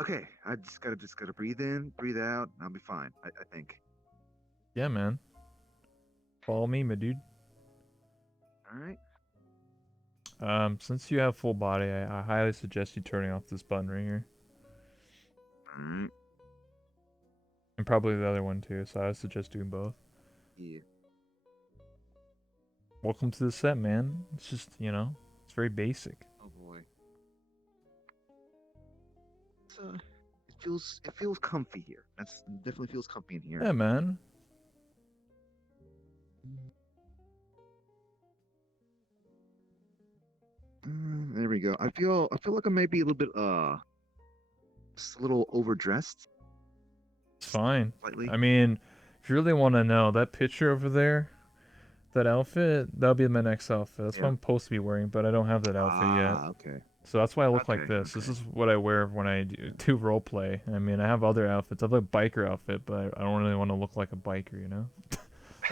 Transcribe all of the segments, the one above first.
Okay, I just gotta breathe in, breathe out, and I'll be fine. I think. Yeah, man. Follow me, my dude. All right. Since you have full body, I highly suggest you turning off this button right here. All right. And probably the other one too, so I would suggest doing both. Yeah. Welcome to the set, man. It's just, it's very basic. Oh boy. So it feels comfy here. That's definitely feels comfy in here. Yeah, man. There we go. I feel like I may be a little bit just a little overdressed It's fine. slightly. I mean, if you really want to know, that picture over there, that outfit, that'll be my next outfit. That's what Yeah. I'm supposed to be wearing, but I don't have that outfit yet. Okay. So that's why I look like Okay. this. This Okay. is what I wear when I do role play. I mean, I have other outfits. I have a biker outfit, but I don't really want to look like a biker.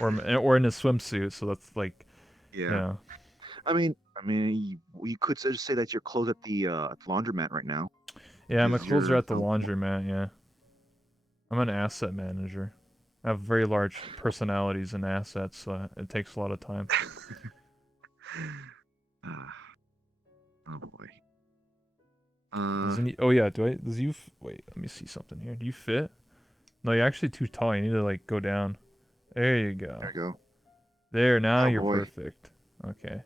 Or in a swimsuit. So that's like, you Yeah. know, I mean, you could just say that you're clothes at the laundromat right now yeah, my because clothes are you're at the laundromat. Yeah, I'm an asset manager. I have very large personalities and assets, so it takes a lot of time. Ah, oh boy. Uh, Doesn't he? Oh yeah, do I? Does you? Wait, let me see something here. Do you fit? No, you're actually too tall. You need to like go down. There you there go. you go. There, now Oh you're boy. perfect. Okay.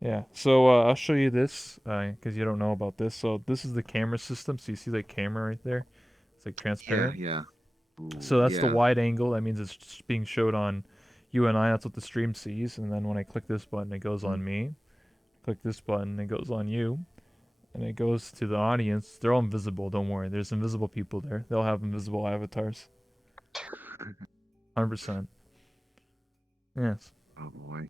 Yeah. So I'll show you this because you don't know about this. So this is the camera system. So you see the camera right there? It's like Yeah, transparent. yeah. Ooh, So that's the yeah. wide angle. That means it's just being showed on you and I. That's what the stream sees. And then when I click this button, it goes Mm. on me. Click this button, it goes on you. And it goes to the audience. They're all invisible. Don't worry. There's invisible people there. They'll have invisible avatars. 100%. Yes. Oh boy.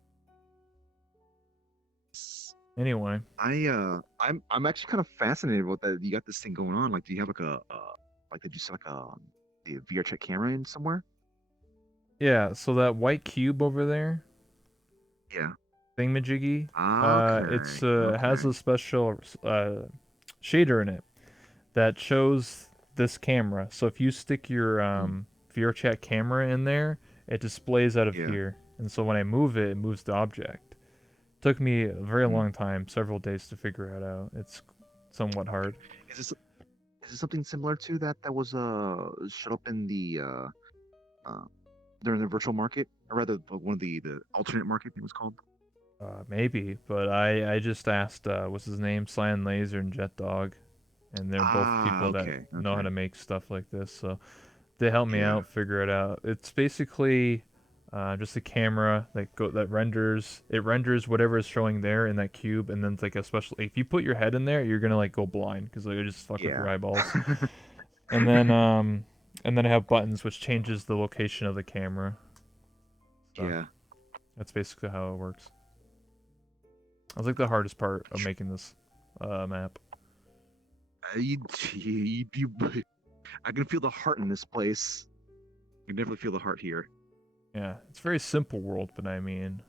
Anyway. I'm actually kind of fascinated with that. You got this thing going on. Like, do you have like did you set like the VR check camera in somewhere? Yeah, so that white cube over there, Yeah. thingamajiggy, it's Okay. has Okay. a special shader in it that shows this camera. So if you stick your Mm. VRChat camera in there, it displays out of Yeah. here. And so when I move it, it moves the object. Took me a very Mm. long time, several days to figure it out. It's somewhat hard. Is this is this something similar to that was showed up in the uh during the virtual market, or rather one of the alternate market thing was called? Maybe, but I just asked what's his name, Cyan Laser and Jet Dog, and they're both Ah, people that okay. know how Okay. to make stuff like this. So they help me Yeah. out figure it out. It's basically just a camera that renders whatever is showing there in that cube, and then it's like a special. If you put your head in there, you're gonna like go blind because like, it just fuck with your Yeah. eyeballs. And then I have buttons which changes the location of the camera. So Yeah. that's basically how it works. That was like the hardest part of making this map. You, you, I can feel the heart in this place. I can definitely feel the heart here. Yeah, it's a very simple world, but I mean,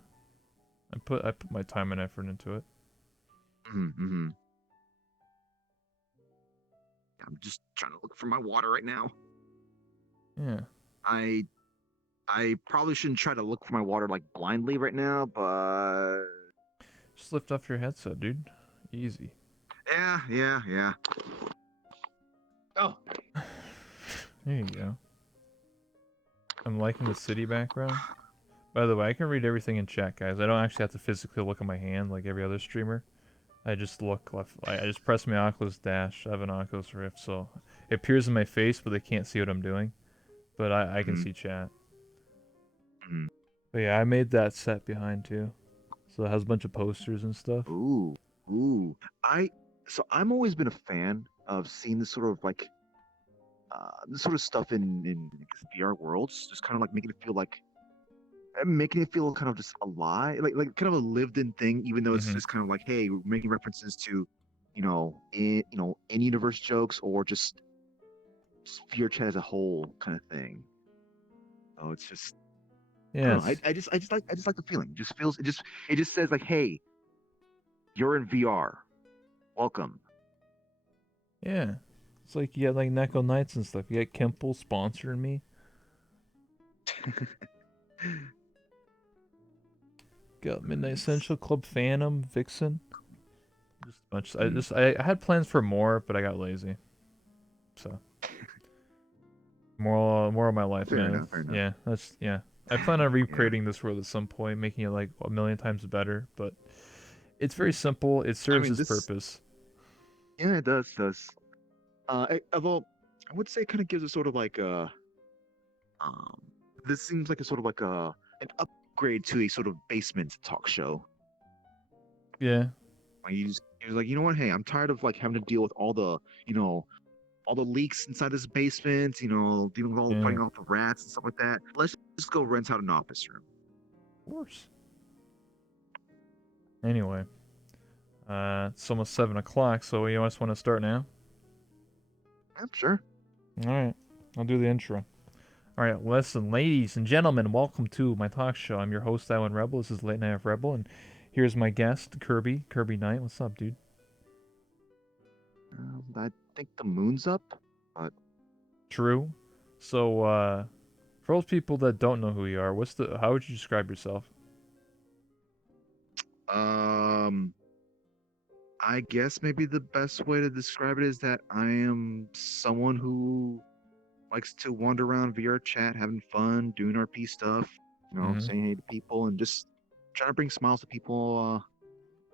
I put my time and effort into it. Mm-hmm. I'm just trying to look for my water right now. Yeah, I I probably shouldn't try to look for my water like blindly right now, but just lift off your headset, dude. Easy. yeah, yeah, yeah. Oh, There you go. I'm liking the city background. By the way, I can read everything in chat, guys. I don't actually have to physically look at my hand like every other streamer. I just look left. I just press my Oculus Dash. I have an Oculus Rift, so it appears in my face, but they can't see what I'm doing. But I can mm-hmm. see chat. Mm-hmm. But yeah, I made that set behind too. So it has a bunch of posters and stuff. Ooh, ooh. I'm always been a fan of seeing this sort of like this sort of stuff in VR worlds, just kind of like making it feel kind of just alive, like kind of a lived-in thing, even though it's Hmm. just kind of like, hey, we're making references to, in universe jokes or just sphere chat as a whole kind of thing. Oh, it's just I don't know. Yes. I just like the feeling. It just says like, hey, you're in VR. welcome. Yeah. It's like you got like Neko Nights and stuff. You got Kimple sponsoring me. Got Midnight Nice. Central, Club Phantom, Vixen. Just a bunch. Mm. I had plans for more, but I got lazy. So more of my life, Fair man. enough. Fair enough. Yeah, that's yeah. I plan on Yeah. recreating this world at some point, making it like a million times better. But it's very simple. It I serves mean, its this. purpose. Yeah, it does. Does. Although I would say it kind of gives a sort of like a. Um, this seems like a sort of like a an upgrade to a sort of basement talk show. Yeah, Like you're like, you know what? Hey, I'm tired of like having to deal with all the, all the leaks inside this basement. Dealing with all yeah, fighting off the rats and stuff like that. Let's just go rent out an office room. of course. Anyway, it's almost 7 o'clock, so you just want to start now? Yeah, sure. All right, I'll do the intro. All right, listen, ladies and gentlemen, welcome to my talk show. I'm your host, Owen Rebel. This is Late Night of Rebel, and here's my guest, KirbyNite. What's up, dude? I think the moon's up, but True. So, for those people that don't know who you are, how would you describe yourself? um, I guess maybe the best way to describe it is that I am someone who likes to wander around VR chat, having fun, doing RP stuff, Mm-hmm. saying hey to people, and just trying to bring smiles to people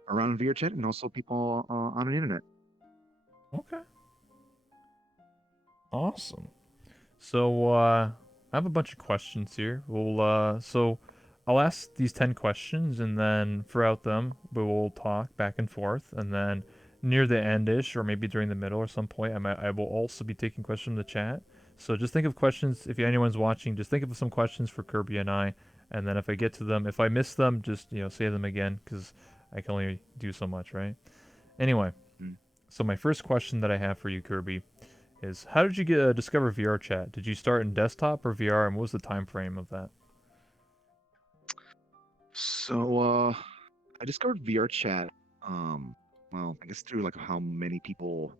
around VR chat and also people on the internet. Okay. Awesome. So, I have a bunch of questions here. So I'll ask these 10 questions, and then throughout them, we will talk back and forth, and then near the end-ish, or maybe during the middle or some point, I will also be taking questions from the chat. So just think of questions, if anyone's watching, just think of some questions for Kirby and I, and then if I get to them, if I miss them, just, say them again, because I can only do so much, right? Anyway, Mm. so my first question that I have for you, Kirby, is how did you discover VR chat? Did you start in desktop or VR, and what was the time frame of that? So I discovered VR chat. Um, well, I guess through like how many people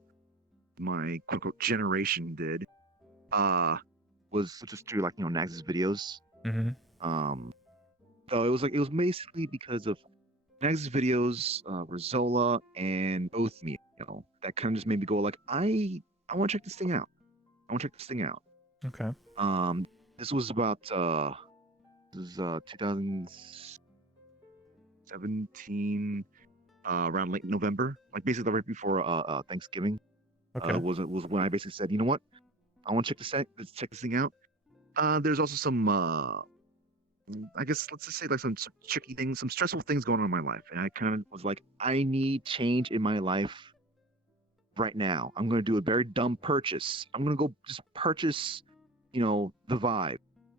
my quote unquote generation did. Was just through like Nags's videos. Mm-hmm. Um, so it was basically because of Nags's videos, Rizola, and Oathmeal. That kind of just made me go like, I want to check this thing out. I want to check this thing out. Okay. Um, this was about 2017, around late November, like basically right before Thanksgiving. Okay. Was when I basically said, you know what, I want to let's check this thing out. There's also some I guess let's just say like some tricky things, some stressful things going on in my life, and I kind of was like, I need change in my life right now. I'm going to do a very dumb purchase. I'm going to go just purchase, the Vive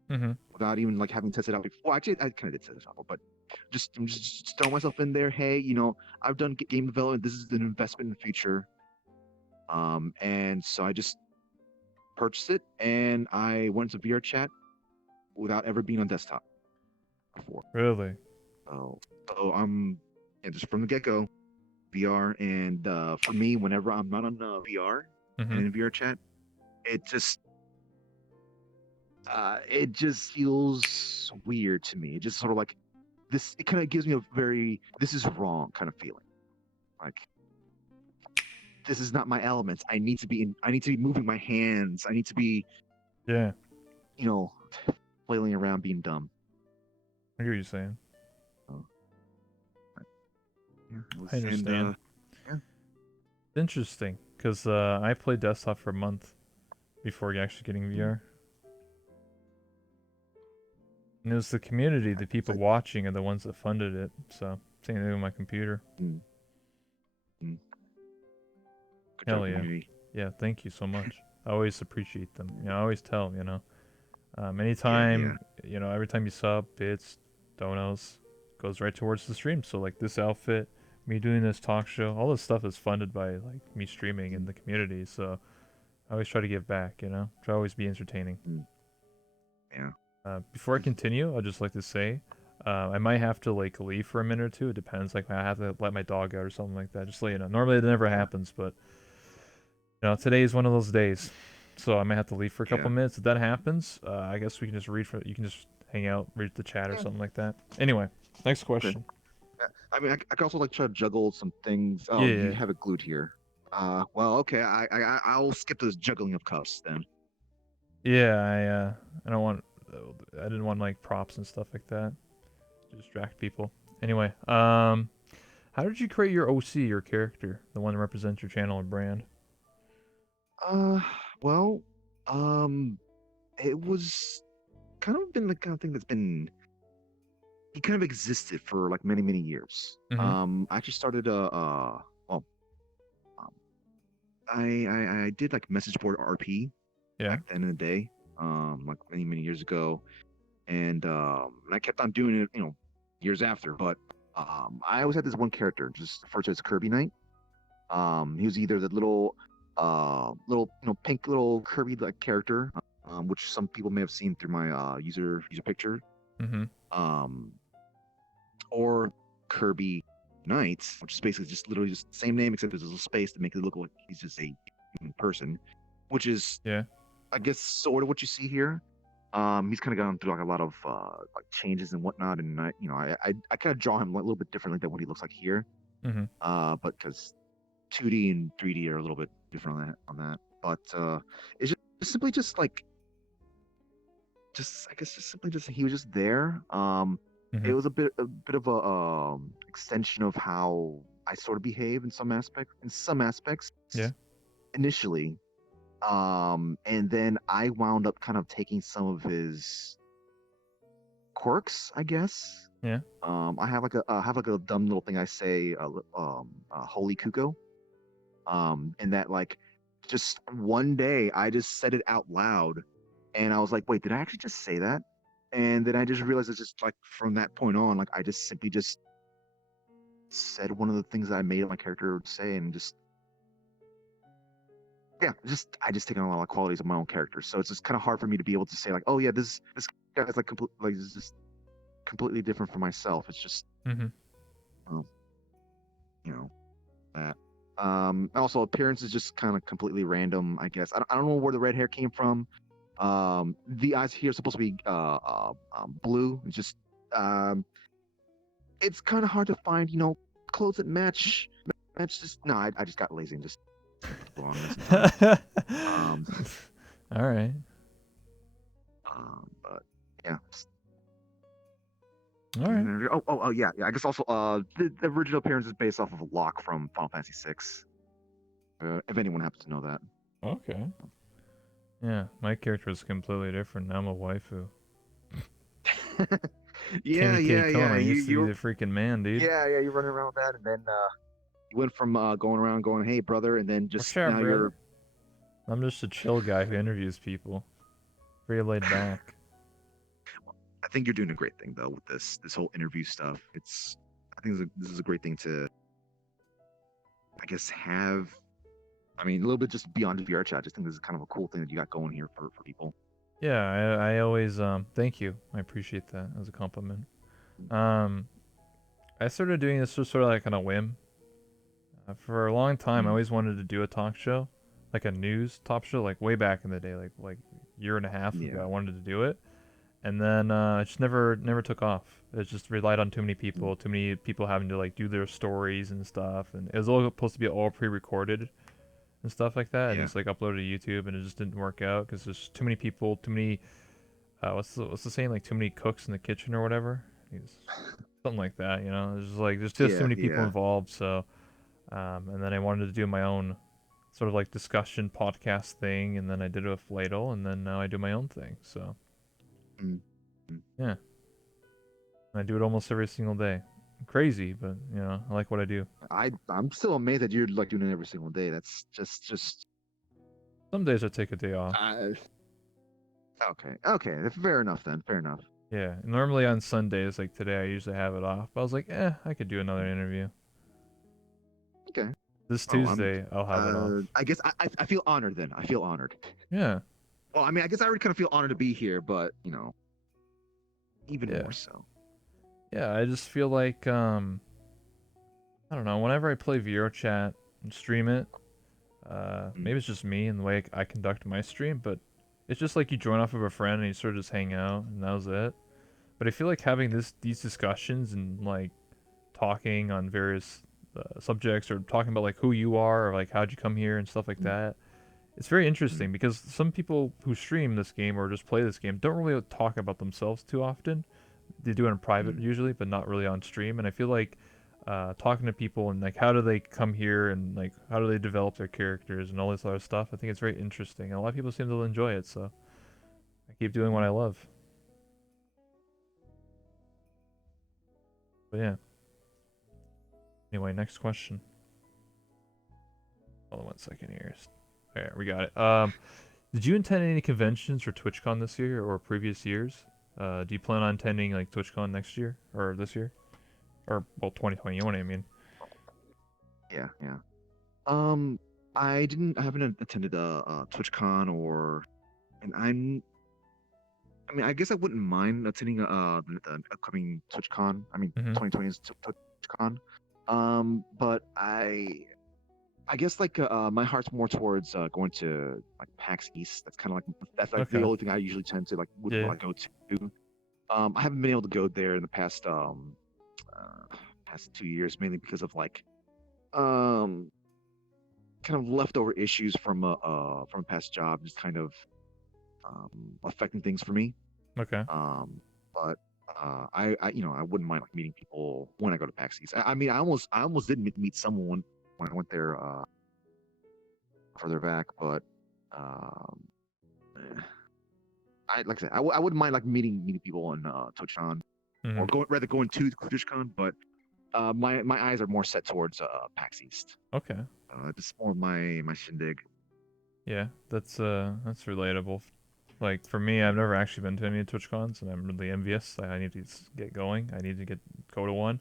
Mm-hmm. without even like having tested it out before. Well, actually, I kind of did test it out, but I'm just throwing myself in there. Hey, I've done game development. This is an investment in the future. And so I just purchased it, and I went to VR chat without ever being on desktop before. Really? So I'm and just from the get go, VR, and for me, whenever I'm not on VR Mm-hmm. and in VR chat, it just feels weird to me. It just sort of like this. It kind of gives me a very this is wrong kind of feeling. Like this is not my elements. I need to be in. I need to be moving my hands. I need to be, Yeah. you know, flailing around, being dumb. I hear what you're saying. So, yeah, I understand. yeah. Interesting, because I played desktop for a month before actually getting Mm. VR. And it was the community, the people Like, watching, are the ones that funded it. So same thing with my computer. mm, mm. Good job, Hell yeah. community. Yeah, thank you so much. I always appreciate them. I always tell them, Yeah. anytime, every time you sub, bits, donos, goes right towards the stream. So like this outfit, me doing this talk show, all this stuff is funded by like me streaming in the community. So I always try to give back, try to always be entertaining. Mm. Yeah. Before I continue, I'd just like to say, I might have to like leave for a minute or two. It depends. Like I have to let my dog out or something like that. Just so you know. Normally it never Yeah, happens, but today is one of those days. So I might have to leave for a couple yeah, minutes. If that happens, I guess we can just read for. You can just hang out, read the chat or yeah. something like that. Anyway, next Okay. question. I mean, I could also like try to juggle some things. Yeah, Oh, yeah, you have it glued here. Well, okay. I'll skip this juggling of cups then. yeah. I don't want. I didn't want like props and stuff like that to distract people. Anyway, how did you create your OC, your character, the one that represents your channel and brand? Uh, well, um, it was kind of been the kind of thing that's been he kind of existed for like many years. Mm-hmm. I actually started well, um, I did like message board RP Yeah. back then in the day, like many years ago, and I kept on doing it, years after. But I always had this one character, just referred to as KirbyNite. He was either the little pink little Kirby like character, which some people may have seen through my user picture, Mm-hmm. um, or Kirby Knights, which is basically just literally just the same name except there's a little space to make it look like he's just a human person, which is Yeah. I guess sort of what you see here. He's kind of gone through like a lot of like changes and whatnot, and I kind of draw him a little bit differently than what he looks like here. Mm-hmm. But because 2D and 3D are a little bit different on that. But it's just simply just like just I guess just simply just he was just there. Mm-hmm. It was a bit of a extension of how I sort of behave in some aspects Yeah. initially. And then I wound up kind of taking some of his quirks, I guess. Yeah. I have like a dumb little thing I say, holy cuckoo. And that like just one day I just said it out loud, and I was like, wait, did I actually just say that? And then I just realized it's just like from that point on, like I just simply just said one of the things that I made my character say, and just yeah, just I just taken on a lot of qualities of my own character. So it's just kind of hard for me to be able to say like, oh yeah, this guy's like this is just completely different from myself. It's just Mm-hmm. well, you know that. Also appearance is just kind of completely random, I guess. I don't know where the red hair came from. The eyes here are supposed to be blue. It's just it's kind of hard to find, clothes that match. Just no, I just got lazy and just belong there sometimes. Um, All right. but yeah. All right. Oh yeah. I guess also the original appearance is based off of a lock from Final Fantasy VI. If anyone happens to know that. Okay. Yeah, my character is completely different. Now I'm a waifu. Yeah, Kenny K. yeah, Cohen, yeah. I You used to be you the freaking man, dude. yeah, you're running around with that, and then you went from going around going, "Hey, brother," and then What's just up, now brother? you're. I'm just a chill guy who interviews people. Pretty laid back. I think you're doing a great thing though with this whole interview stuff. I think this is a great thing to, I guess, have. I mean, a little bit just beyond VR chat. I just think this is kind of a cool thing that you got going here for people. Yeah, I always thank you. I appreciate that as a compliment. Um, I started doing this just sort of like on a whim. For a long time, I Mm, always wanted to do a talk show, like a news talk show, like way back in the day, like year and a half ago. yeah. I wanted to do it, and then it just never took off. It just relied on Mm, too many people having to like do their stories and stuff, and it was all supposed to be all pre-recorded and stuff like that, and yeah. just like uploaded to YouTube, and it just didn't work out because there's too many people, too many what's the saying, like too many cooks in the kitchen or whatever. Something like that, there's just too Yeah, many people yeah. involved. So and then I wanted to do my own sort of like discussion podcast thing, and then I did it with Ladle, and then now I do my own thing. So Mm, mm. yeah, I do it almost every single day. Crazy, but I like what I do. I'm still amazed that you're like doing it every single day. That's just Some days I take a day off. uh, okay. Fair enough then. Fair enough. Yeah, normally on Sundays like today I usually have it off. But I was like, I could do another interview. Okay. This Oh, I'm. Tuesday I'll have it off. I guess I feel honored then. I feel honored. Yeah, Well, I mean, I guess I already kind of feel honored to be here, but even yeah. more so. Yeah, I just feel like I don't know. Whenever I play VRChat and stream it, Mm, maybe it's just me and the way I conduct my stream, but it's just like you join off of a friend and you sort of just hang out and that was it. But I feel like having these discussions and like talking on various subjects or talking about like who you are or like how'd you come here and stuff like mm, that. It's very mm, interesting because some people who stream this game or just play this game don't really talk about themselves too often. They do it in private mm, usually, but not really on stream. And I feel like talking to people and like how do they come here and like how do they develop their characters and all this other stuff. I think it's very interesting, and a lot of people seem to enjoy it. So I keep doing what mm. I love. But yeah. Anyway, next question. Hold on 1 second here. There, we got it. Did you attend any conventions for TwitchCon this year or previous years? Do you plan on attending like TwitchCon next year or this year or well 2020? You know what I mean? Yeah, yeah. Um, I haven't attended a TwitchCon and I mean, I guess I wouldn't mind attending the upcoming TwitchCon. I mean, Mm-hmm. 2020's TwitchCon. But I guess like my heart's more towards going to like PAX East. That's like the Okay. only thing I usually tend to would Yeah. like go to. I haven't been able to go there in the past 2 years, mainly because of like um kind of leftover issues from a past job, just kind of affecting things for me. Okay. Um, but I I wouldn't mind like meeting people when I go to PAX East. I mean, I almost did meet someone when I went there further back, but um, eh, I like I said, I wouldn't mind like meeting people on TwitchCon Mm-hmm. or going to TwitchCon, but my eyes are more set towards PAX East. Okay. It's more my shindig. Yeah, that's relatable. Like for me, I've never actually been to any TwitchCons, and I'm really envious. I need to get going. I need to go to one.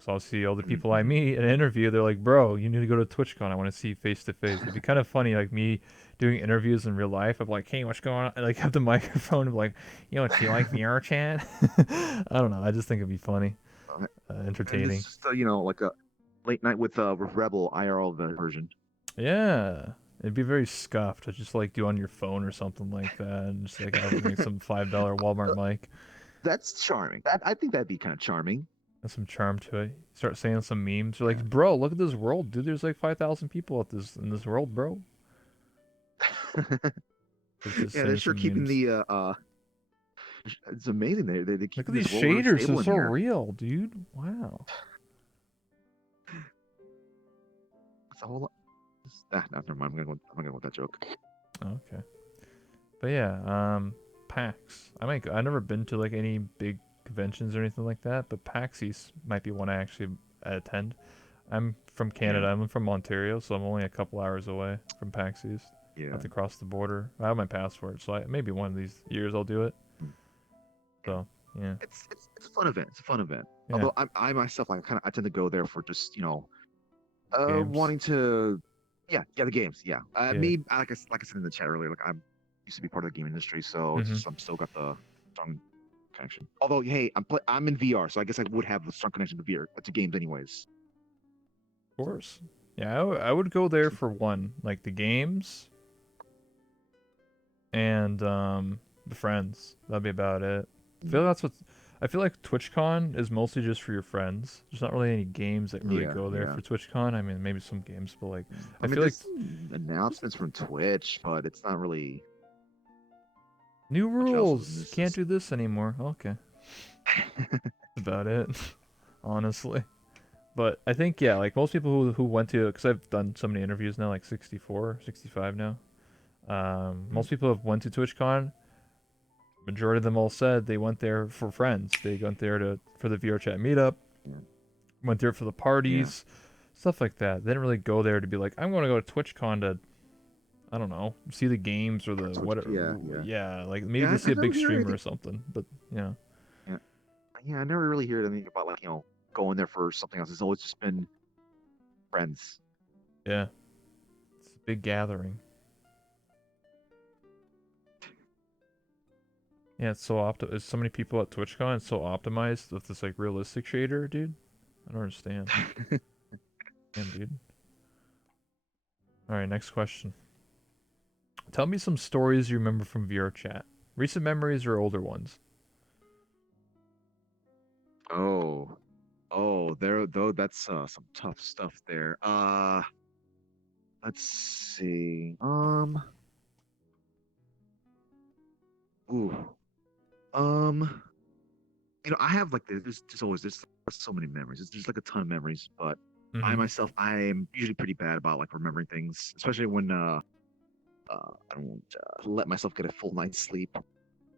So I'll see all the people I Mm-hmm. meet in an interview. They're like, "Bro, you need to go to TwitchCon. I want to see face to face." It'd be kind of funny, like me doing interviews in real life. I'm like, "Hey, what's going on?" I like have the microphone. I'm like, do you like VR chat?" I don't know. I just think it'd be funny, And entertaining. it's just like a late night with Rebel IRL version. Yeah, it'd be very scuffed to just like do on your phone or something like that, and just like have like some $5 Walmart mic That's charming. I think that'd be kind of charming. and some charm to it. Start saying some memes. You're like, bro, look at this world, dude. There's like 5,000 people at this in this world, bro. Yeah. It's just Yeah, they're saying sure some keeping memes. it's amazing. They're Look at keeping these this world really shaders. They're stable in so here. real, dude. Wow. It's a whole lot. No, never mind. I'm gonna go with that joke. Okay. But yeah, PAX. I've never been to like any big conventions or anything like that, but PAX East might be one I actually attend. I'm from Yeah, Canada. I'm from Ontario, so I'm only a couple hours away from PAX East. I yeah. have to cross the border. I have my passport, so maybe one of these years I'll do it. Mm, yeah. So yeah, It's a fun event. It's a fun event. yeah, Although I myself I tend to go there for just games. wanting to yeah the games yeah Yeah. me like I said in the chat earlier, like I used to be part of the game industry, so it's Mhm. just I'm still got the strong connection. Although hey, I'm in VR, so I guess I would have a strong connection to VR to games anyways. Of course. Yeah, I would go there for one, like the games and the friends. That'd be about it. Mm. I feel like TwitchCon is mostly just for your friends. There's not really any games that really Yeah, go there yeah. for TwitchCon. I mean, maybe some games, but like I I mean, feel like there's some announcements from Twitch, but it's not really new much else other than rules. this. Can't do this anymore. Okay. That's about it, honestly. But I think yeah, like most people who went to cuz I've done so many interviews now like 64, 65 now. Mm, Most people have went to TwitchCon. Majority of them all said they went there for friends. They went there to for the VR chat meetup, yeah, went there for the yeah. parties, stuff like that. They didn't really go there to be like, I'm going to go to TwitchCon to, I don't know, see the games or For the Twitch, what. yeah, yeah, Yeah, like maybe yeah. to see I a never big hear streamer anything. or something. But yeah, Yeah, yeah. I never really hear anything about going there for something else. It's always just been friends. yeah, it's a big gathering. Yeah, it's it's so many people at TwitchCon. It's so optimized with this like realistic shader, dude. I don't understand. Damn, dude. All right, next question. Tell me some stories you remember from VR chat. Recent memories or older ones? Oh, oh, there though. That's some tough stuff there. Let's see. Ooh, um, I have like there's just always there's so many memories. There's like a ton of memories, but I Mm-hmm. myself I am usually pretty bad about like remembering things, especially when I don't let myself get a full night's sleep.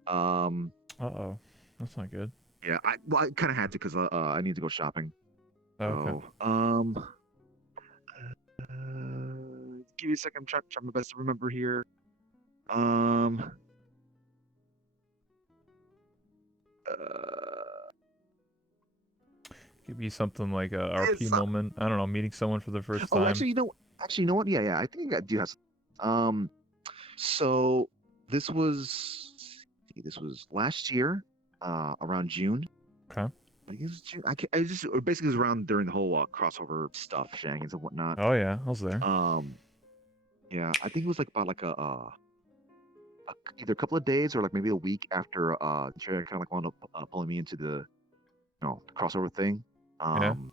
Um, Uh-oh. That's not good. yeah, I kind of had to because I need to go shopping. Oh, okay. So give me a second. I'm trying my best to remember here. Um, uh, Could be something like a RP it's moment. I don't know, meeting someone for the first oh, time. actually, you know what? Yeah, I think I do have. So this was this was last year, around June. Okay. I think it was June. I just or basically it was around during the whole crossover stuff, shenanigans and whatnot. Oh yeah, I was there. Um, yeah, I think it was like about like either a couple of days or like maybe a week after Trey kind of like wound up pulling me into the the crossover thing. Yeah. Um,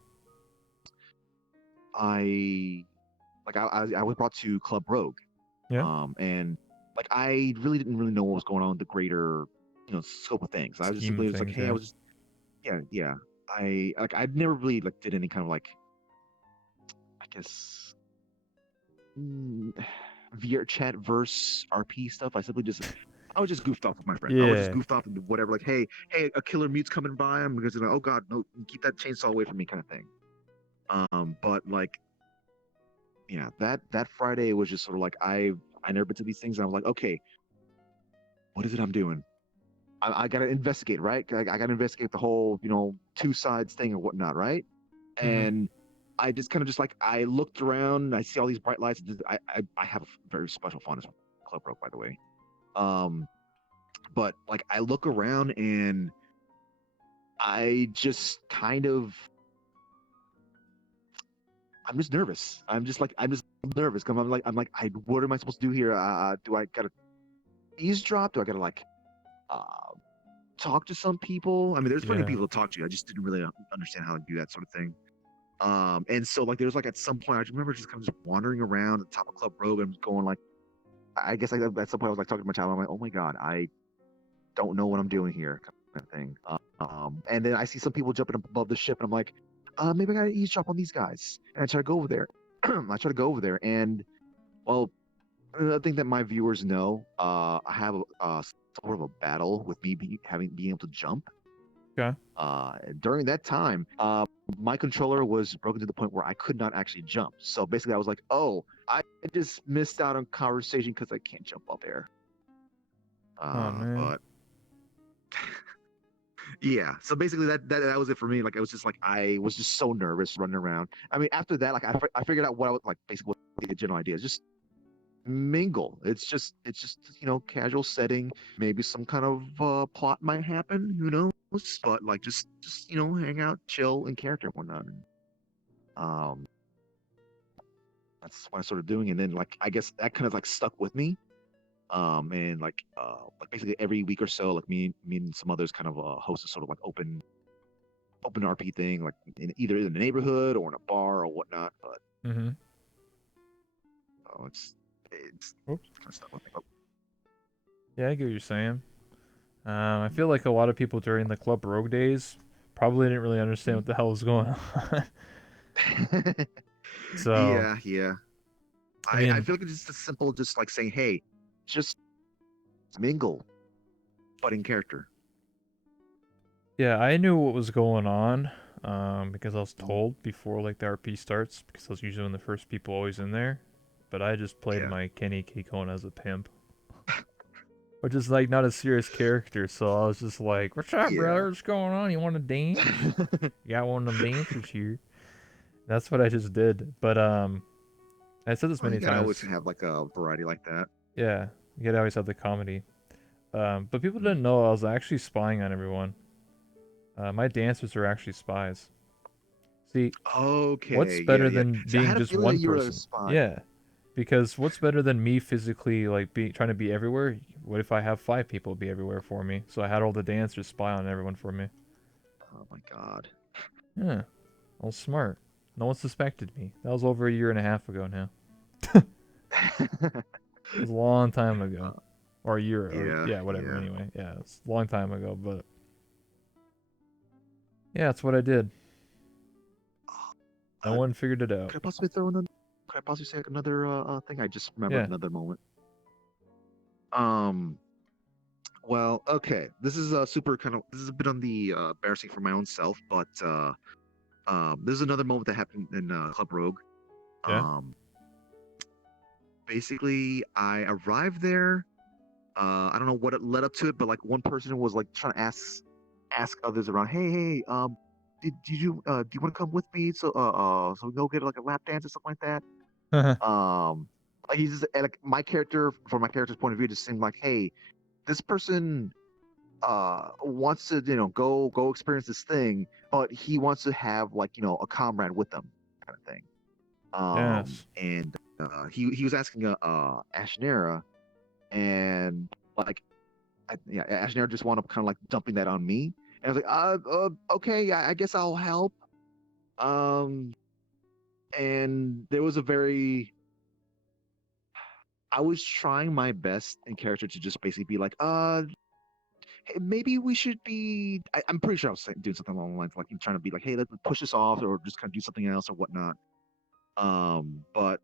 I I was brought to Club Rogue, Yeah. and like I really didn't really know what was going on with the greater scope of things. I was just Scheme of simply just like, things, hey, I yeah. was just yeah. I'd never really like did any kind of like I guess mm, VR chat verse RP stuff. I was just goofed off with my friends. I was just Yeah. goofed off and whatever, like, hey, a killer mute's coming by. I'm because like, oh god, no, keep that chainsaw away from me, kind of thing. But like, yeah, that Friday was just sort of like I never been to these things, and I was like, okay, what is it I'm doing? I gotta investigate, right? I gotta investigate the whole two sides thing and whatnot, right? Mm-hmm. And I just kind of just like I looked around, I see all these bright lights. I have a very special fondness for Club Rogue, by the way. Um, but like I look around and I just kind of I'm just nervous. I'm just nervous because I'm like what am I supposed to do here? Do I gotta eavesdrop? Do I gotta like uh talk to some people? I mean, there's plenty of Yeah. people to talk to. I just didn't really understand how to do that sort of thing. And so like there's like at some point I just remember just kind of just wandering around at the top of Club Rogue and going like I guess like at some point I was like talking to my child. I'm like, oh my god, I don't know what I'm doing here, kind of thing. And then I see some people jumping above the ship, and I'm like, maybe I gotta eavesdrop on these guys. And I try to go over there. I try to go over there, and well, I think that my viewers know, I have sort of a battle with me being able to jump. Okay. During that time, my controller was broken to the point where I could not actually jump. So basically, I was like, oh, I just missed out on conversation because I can't jump up there. Oh man. But yeah, so basically that was it for me. Like it was just like I was just so nervous running around. I mean, after that, like I figured out what I was like basically what the general idea is. Just mingle. It's just casual setting. Maybe some kind of plot might happen. Who knows? But like just hang out, chill, and character and whatnot. And, um, that's what I started doing, and then like I guess that kind of like stuck with me. And like basically every week or so, like me and some others kind of host a sort of like open RP thing, like either in the neighborhood or in a bar or whatnot. But Mm-hmm. it's Oops. kind of stuck with me. Oh, Yeah, I get what you're saying. I feel like a lot of people during the Club Rogue days probably didn't really understand what the hell was going on. mm. So, Yeah. I I mean, feel like it's just as simple, just like saying, hey, just mingle, but in character. yeah, I knew what was going on, because I was told before like the RP starts, because I was usually one of the first people always in there. But I just played Yeah. my Kenny Kikona as a pimp, which is like not a serious character. So I was just like, "What's up, Yeah. brother? What's going on? You want to dance? You got one of them dancers here." That's what I just did. But I said this Well, you many gotta always times. have like a variety like that. Yeah, you gotta always have the comedy. But people Mm. didn't know I was actually spying on everyone. My dancers are actually spies. See, what's Okay, yeah, better yeah. than So I being had a just feeling that one you were a person? spy. Yeah, because what's better than me physically like be trying to be everywhere? What if I have 5 people be everywhere for me? So I had all the dancers spy on everyone for me. Oh my god. Yeah, I was smart. No one suspected me. That was over a year and a half ago now. It was a long time ago, Uh, or a year, or yeah, yeah, whatever. yeah. Anyway, yeah, it's a long time ago, but yeah, that's what I did. No Uh, one figured it out. could I possibly throw in? Could I possibly say like another thing? I just remembered Yeah, another moment. Um. Well, okay. This is super kind of. This is a bit on the embarrassing for my own self, but this is another moment that happened in Club Rogue. yeah. Um. Basically, I arrived there. I don't know what it led up to it, but like one person was like trying to ask others around, hey, do you want to come with me so we go get like a lap dance or something like that? Um, like he's just and, like my character from my character's point of view just seemed like, hey, this person wants to go experience this thing, but he wants to have like a comrade with them kind of thing. Yes. And he was asking Ashnera and like yeah, Ashnera just wound up kind of like dumping that on me. And I was like, okay, yeah, I guess I'll help. Um, and there was a very, I was trying my best in character to just basically be like, hey, maybe we should be. I'm pretty sure I was doing something along the lines like trying to be like, hey, let's push this off or just kind of do something else or whatnot. But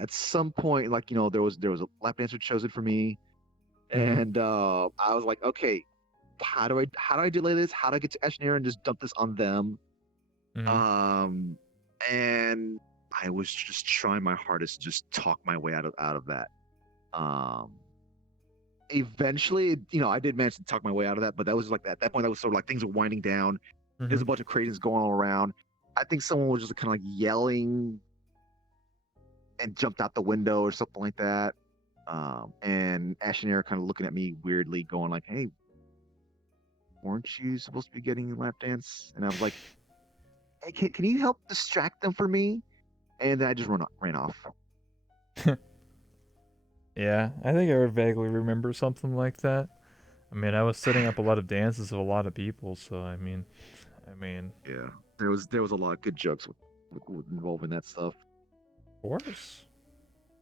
at some point, like there was a lap dancer chosen for me, Mhm. and I was like, okay, how do I delay this? How do I get to Eshnair and just dump this on them? Mhm. Um, and I was just trying my hardest to just talk my way out of that. Um, eventually, I did manage to talk my way out of that, but that was like at that point that was sort of like things were winding down. There's a Mhm. bunch of craziness going all around. I think someone was just kind of like yelling and jumped out the window or something like that. And Ashnera kind of looking at me weirdly, going like, "Hey, weren't you supposed to be getting lap dance?" And I was like, "Hey, can you help distract them for me?" And then I just ran off. Yeah, I think I vaguely remember something like that. I mean, I was setting up a lot of dances of a lot of people, so I mean, Yeah, there was a lot of good jokes with involving that stuff. of course.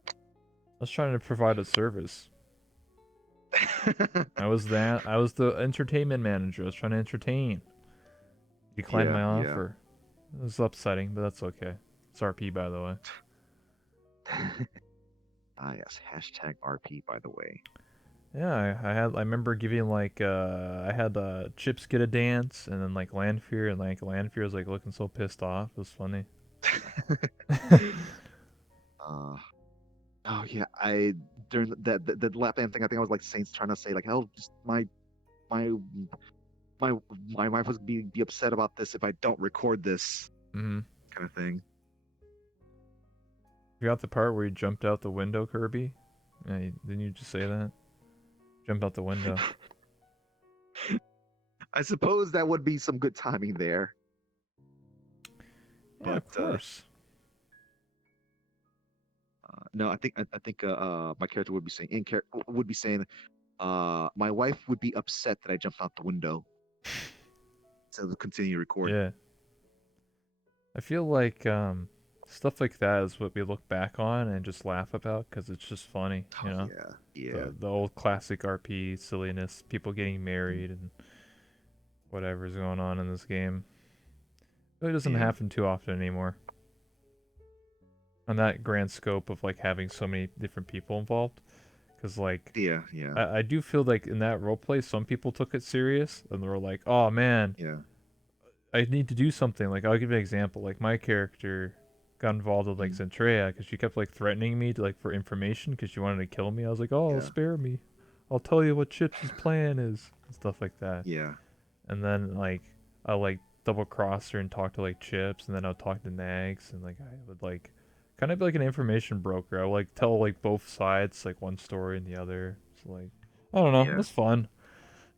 I was trying to provide a service. I was the entertainment manager. I was trying to entertain. You declined Yeah, my yeah. offer. It was upsetting, but that's okay. It's RP, by the way. Ah, yes. Hashtag RP, by the way. Yeah, I remember giving like I had Chips get a dance and then like Landfear and like Landfear was like looking so pissed off. It was funny. uh, oh yeah, I during the lap band thing, I think I was like Saints trying to say like, oh, just my my my wife was be upset about this if I don't record this Mm-hmm. kind of thing. You got the part where you jumped out the window, Kirby? Yeah, didn't you just say that? Jump out the window. I suppose that would be some good timing there, Yeah, but of course. no, I think my character would be saying would be saying my wife would be upset that I jumped out the window to continue recording. Yeah. I feel like stuff like that is what we look back on and just laugh about because it's just funny, Oh you know? yeah, yeah. The old classic RP silliness, people getting married and whatever's going on in this game. It really doesn't Yeah, happen too often anymore. On that grand scope of like having so many different people involved. Because like yeah, yeah, I do feel like in that roleplay some people took it serious and they were like, oh man, yeah. I need to do something. Like I'll give you an example. Like my character got involved with like Mm, Zentrea because she kept like threatening me to like for information because she wanted to kill me. I was like, oh, yeah, spare me. I'll tell you what Chips' plan is and stuff like that. yeah, And then like I'll like double cross her and talk to like Chips, and then I'll talk to Nags, and like I would like kind of be like an information broker. I would like tell like both sides like one story and the other. So like don't know. It Yeah, was fun.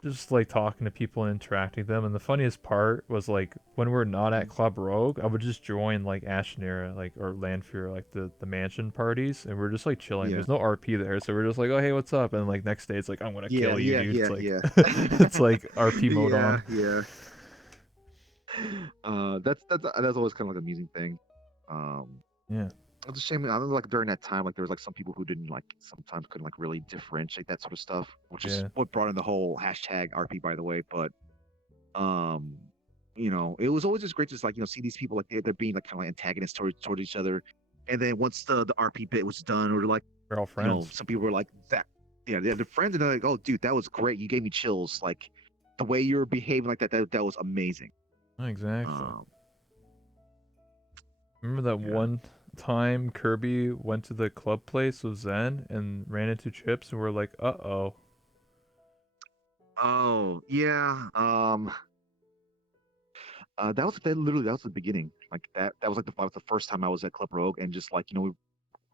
Just like talking to people and interacting with them. And the funniest part was like when we're not at mhm. Club Rogue, I would just join like Ashnera, like or Lanfear, like the mansion parties, and we're just like chilling. Yeah, There's no RP there, so we're just like, oh hey, what's up? And like next day, it's like I'm gonna yeah, kill you, yeah, dude. It's yeah, like yeah. it's like RP mode Yeah, on. yeah. That's always kind of like an amusing thing. Um, Yeah, it's a shame. I know, like during that time, like there was like some people who didn't like sometimes couldn't like really differentiate that sort of stuff, which is yeah, what brought in the whole hashtag RP, by the way. But um, it was always just great to just like see these people like they're being like kind of like antagonists towards each other, and then once the RP bit was done, or like we're all friends. some people were like that, yeah, they're friends, and they're like, oh, dude, that was great. You gave me chills. Like the way you were behaving like that was amazing. Exactly. Um, Remember that yeah. one time Kirby went to the club place with Zen and ran into Chips, and we're like, uh oh. Oh, yeah. That was the beginning. Like that was the first time I was at Club Rogue, and just like we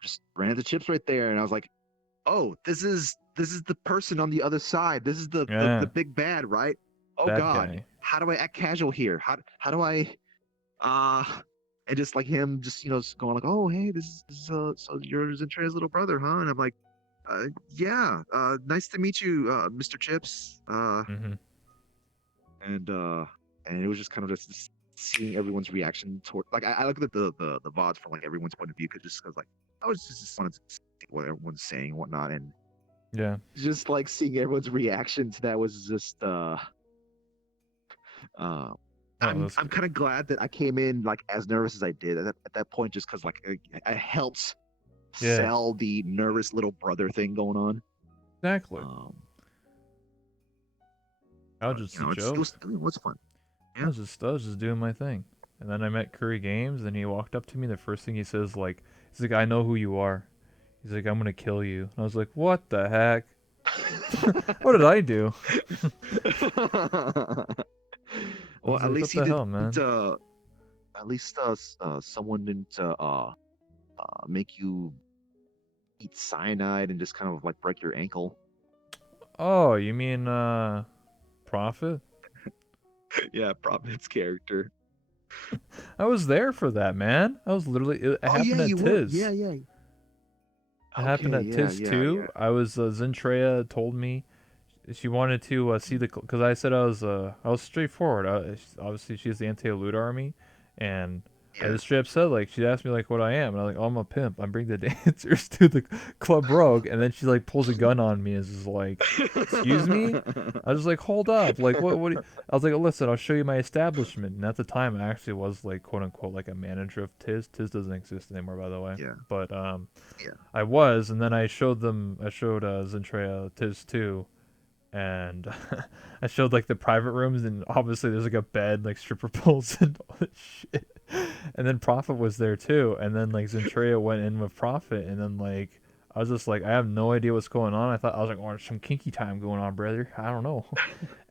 just ran into Chips right there, and I was like, oh, this is the person on the other side. This is the Yeah, big bad, right? Oh bad God, guy. how do I act casual here? How do I uh and just like him just just going like, oh hey, this is so you're Zentrea's little brother, huh? And I'm like, yeah, nice to meet you, Mr. Chips. Mm-hmm. And it was just kind of just seeing everyone's reaction toward, like, I looked at the VODs from like everyone's point of view, because like I was just wanted to see what everyone's saying and whatnot, and Yeah. just like seeing everyone's reaction to that was just uh Oh, I'm that's I'm good. kind of glad that I came in like as nervous as I did at that point, just because like I helped Yeah, sell the nervous little brother thing going on. exactly. um I was but just a it joke. was fun. I Yeah. was just I was just doing my thing. And then I met Curry Games, and he walked up to me. The first thing he says, like, he's like, "I know who you are." He's like, "I'm gonna kill you." And I was like, "What the heck? What did I do?" I Well, was at like, least "What he the didn't. hell, man?" Uh, at least someone didn't make you eat cyanide and just kind of like break your ankle. Oh, you mean Prophet? Yeah, Providence character. I was there for that, man. I was literally. It Oh yeah, happened at you were. Yeah, Tiz. yeah. It happened Okay, at yeah, Tiz yeah, too. yeah, I was Zentrea told me she wanted to see the because I said I was straightforward. Obviously, she's the anti-loot army, and I yeah. just straight up said like she asked me like what I am, and I'm like, oh, I'm a pimp. I bring the dancers to the club rogue, and then she like pulls a gun on me and is like, excuse me. I was like, hold up, like what? What? I was like, listen, I'll show you my establishment. And at the time, I actually was like quote unquote like a manager of Tiz. Tiz doesn't exist anymore, by the way. Yeah, But yeah. I was, and then I showed them. I showed Zentrea Tiz too, and I showed like the private rooms, and obviously there's like a bed, like stripper poles, and all this shit. And then Prophet was there too, and then like Zentrea went in with Prophet, and then like I was just like, I have no idea what's going on. I was like, oh, there's some kinky time going on, brother. I don't know.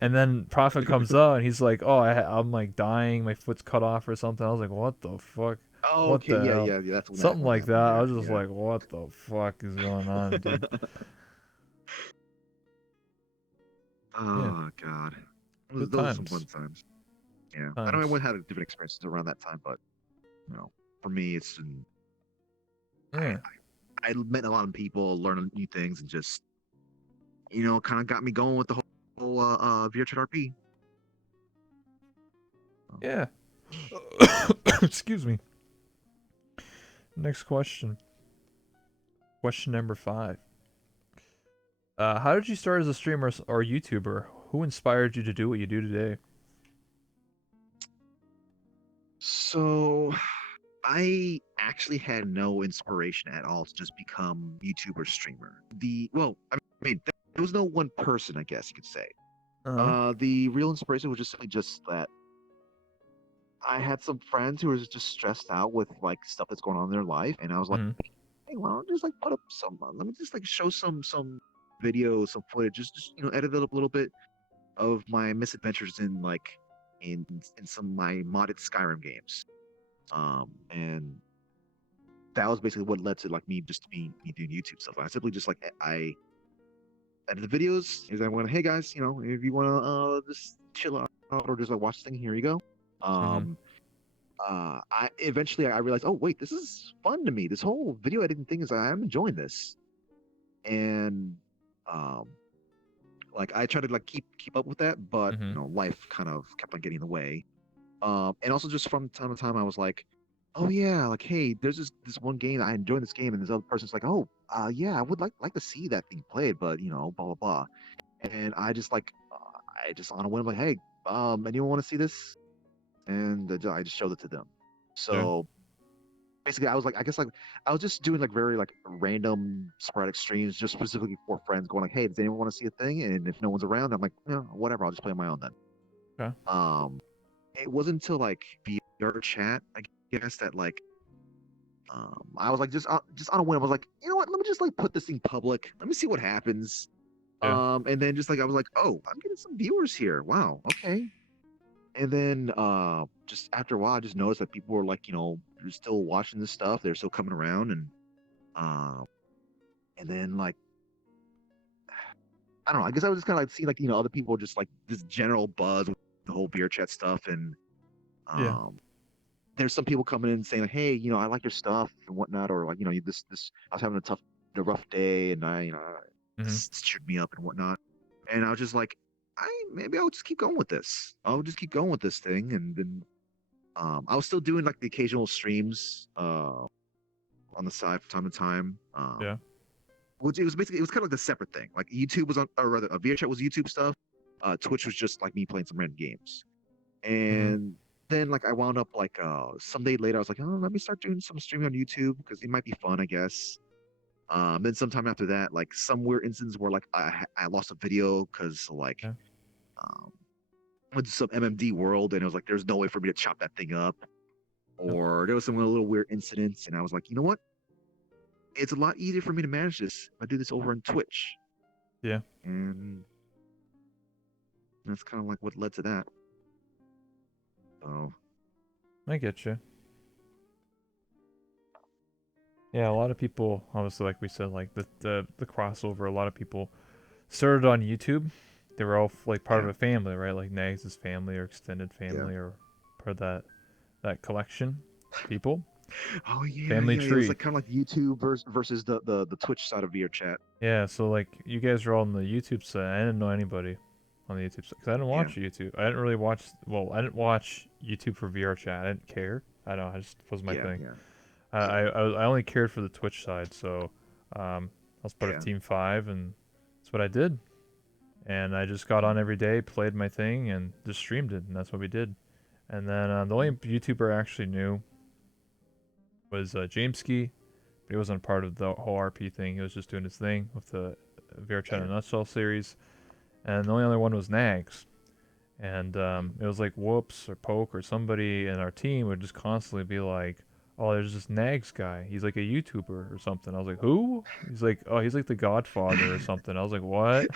And then Prophet comes out, and he's like, oh, I'm like dying, my foot's cut off or something. I was like, what the fuck? Oh, What okay, the yeah, hell? yeah, yeah. That's when Something that like that. happened. I Yeah, was just yeah. like, what the fuck is going on, dude? Yeah, Oh God, good those are some times. fun times. Yeah, I know Times. everyone had different experiences around that time, but for me, Yeah. I met a lot of people, learned new things, and just kind of got me going with the whole VRChat RP. Um, Yeah. Excuse me. Next question. Question number 5. How did you start as a streamer or YouTuber? Who inspired you to do what you do today? So I actually had no inspiration at all to just become YouTuber streamer. I mean, there was no one person, I guess you could say. Uh, The real inspiration was just simply just that I had some friends who were just stressed out with like stuff that's going on in their life, and I was like, mm, hey, why don't I just like put up some? Let me just like show some video, some footage, just edit it up a little bit of my misadventures in like in some of my modded Skyrim games. And that was basically what led to like me just me doing YouTube stuff. I simply just like edit the videos. Is I went, hey guys, if you want to just chill out or just like watch the thing, here you go. Mm-hmm. I eventually I realized, oh wait, this is fun to me. This whole video editing thing is I'm enjoying this, and um, like I try to like keep up with that, but Mm-hmm. life kind of kept on getting in the way. And also just from time to time, I was like, oh yeah, like hey, there's this one game I enjoy this game, and this other person's like, oh, yeah, I would like to see that thing played, but blah blah blah. And I just on a whim like, hey, anyone want to see this? And I just showed it to them. Yeah. So basically, I was like, I guess like I was just doing like very like random sporadic streams, just specifically for friends, going like, hey, does anyone want to see a thing? And if no one's around, I'm like, whatever, I'll just play on my own then. Okay. Um, it wasn't until like VR chat, I guess, that like I was like just on a whim. I was like, you know what? Let me just like put this thing public. Let me see what happens. Yeah. And then just like I was like, oh, I'm getting some viewers here. Wow, okay. And then just after a while, I just noticed that people were like, they're still watching this stuff. They're still coming around, uh, and then like I don't know. I guess I was just kind of like seeing like other people just like this general buzz with the whole beer chat stuff, and Yeah. um, there's some people coming in saying like, hey, I like your stuff and whatnot, or like this I was having a rough day, and Mm-hmm. this cheered me up and whatnot, and I was just like, maybe I'll just keep going with this. I'll just keep going with this thing, and then I was still doing like the occasional streams on the side from time to time. Yeah. Which it was kind of like a separate thing. Like YouTube was on, or rather, VRChat was YouTube stuff. Twitch was just like me playing some random games. Mm-hmm. And then like I wound up like someday later I was like, oh, let me start doing some streaming on YouTube because it might be fun, I guess. Then sometime after that, like some weird instance where like I lost a video because like Yeah. um went to some MMD world and it was like there's no way for me to chop that thing up. Yep. Or there was some little weird incidents and I was like, you know what? It's a lot easier for me to manage this if I do this over on Twitch. Yeah. And that's kind of like what led to that. So I get you. Yeah, a lot of people, obviously, like we said, like the crossover. A lot of people started on YouTube. They were all like part of yeah, a family, right? Like Nags' family or extended yeah. family or part of that collection of people. Oh yeah, Family yeah. It was tree. like kind of like YouTube versus the Twitch side of VR chat. Yeah, so like you guys are all on the YouTube side. I didn't know anybody on the YouTube side because I didn't Yeah, watch YouTube. I didn't really watch. Well, I didn't watch YouTube for VR chat. I didn't care. I don't know. I just was my yeah, thing. yeah, I only cared for the Twitch side, so I was part of yeah. Team Five, and that's what I did. And I just got on every day, played my thing, and just streamed it, and that's what we did. And then the only YouTuber I actually knew was Jameski, but he wasn't part of the whole RP thing. He was just doing his thing with the VRChat in Yeah. a Nutshell series. And the only other one was Nags. And it was like Whoops or Poke or somebody in our team would just constantly be like, "Oh, there's this Nags guy. He's like a YouTuber or something." I was like, "Who?" He's like, "Oh, he's like the Godfather or something." I was like, "What?"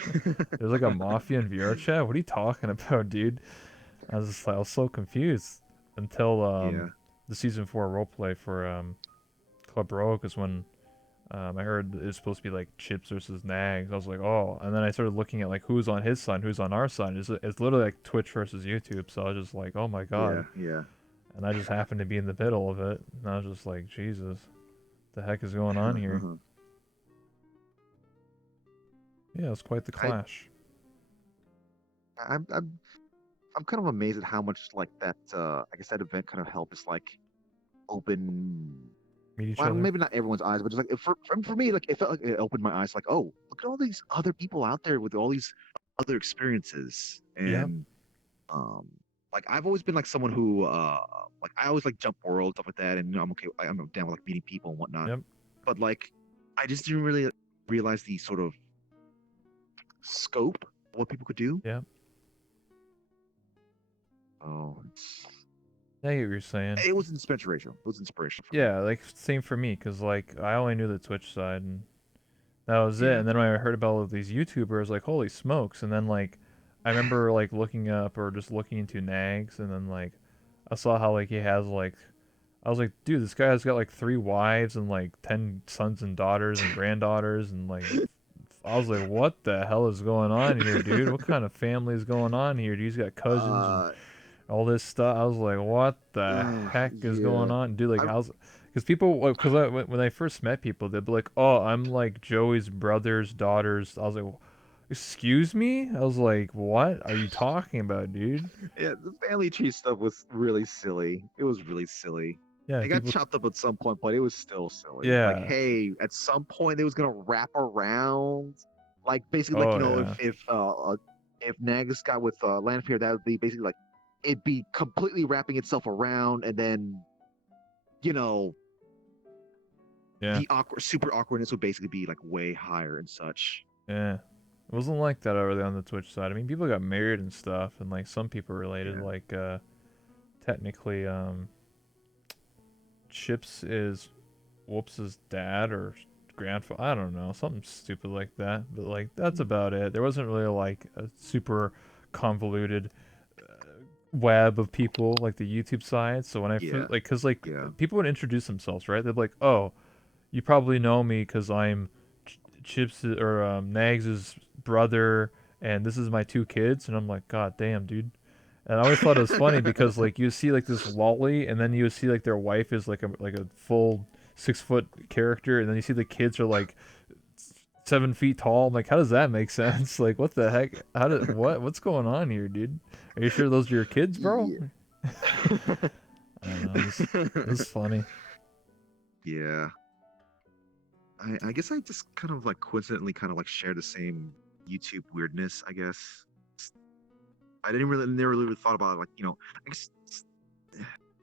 There's like a mafia in VR chat. What are you talking about, dude? I was just like, I was so confused until Yeah. the season 4 roleplay for Club Rogue is when I heard it's supposed to be like Chips versus Nags. I was like, oh, and then I started looking at like who's on his side, who's on our side. It's literally like Twitch versus YouTube. So I was just like, oh my Yeah. god. Yeah. And I just happened to be in the middle of it, and I was just like, Jesus, the heck is going on here? Uh-huh. Yeah, it's quite the I clash. I'm kind of amazed at how much like that I guess that event kind of helped us like open, Meet each well, other. maybe not everyone's eyes, but just like for me, like it felt like it opened my eyes. Like, oh, look at all these other people out there with all these other experiences, Yep. and um, like I've always been like someone who like I always like jump worlds stuff like that, and I'm okay. I'm down with like meeting people and whatnot. Yep. But like, I just didn't really realize the sort of scope of what people could do. Yep. Oh, I get what you're saying. it was inspiration. It was inspiration for me. Yeah, like same for me, cause like I only knew the Twitch side, and that was it. Yeah, And then when I heard about all of these YouTubers, like holy smokes! And then like I remember like looking up or just looking into Nags, and then like I saw how like he has like I was like, dude, this guy has got like 3 wives and like 10 sons and daughters and granddaughters and like I was like, what the hell is going on here, dude? What kind of family is going on here? Dude's got cousins and Uh, all this stuff. I was like, what the heck is going yeah. on, dude? Like, I how's? Because people, because when I first met people, they'd be like, oh, I'm like Joey's brother's daughter's. I was like, excuse me? I was like, what are you talking about, dude? Yeah, the family tree stuff was really silly. It was really silly. Yeah, It got people. chopped up at some point, but it was still silly. Like, Yeah. hey, at some point they was gonna wrap around, like basically, like Oh yeah. if Nagus got with Lanfear, that would be basically like it'd be completely wrapping itself around, and then you know Yeah. the super awkwardness would basically be like way higher and such. Yeah. It wasn't like that over there on the Twitch side. I mean, people got married and stuff, and like some people related, Yeah, like technically, Chips is Whoops's dad or grandfather. I don't know, something stupid like that. But like that's about it. There wasn't really like a super convoluted web of people like the YouTube side. So when I yeah, like, cause like yeah, people would introduce themselves, right? They'd be like, "Oh, you probably know me because I'm Chips or Nags's brother, and this is my two kids." And I'm like, "God damn, dude." And I always thought it was funny because like you see like this lolly, and then you see like their wife is like a full 6 foot character, and then you see the kids are like 7 feet tall. I'm like, how does that make sense? Like, what the heck? What's going on here, dude? Are you sure those are your kids, bro? yeah. I don't know. It was funny. Yeah. I guess I just kind of like coincidentally kind of like share the same YouTube weirdness, I guess. I didn't really never really thought about it, like, I guess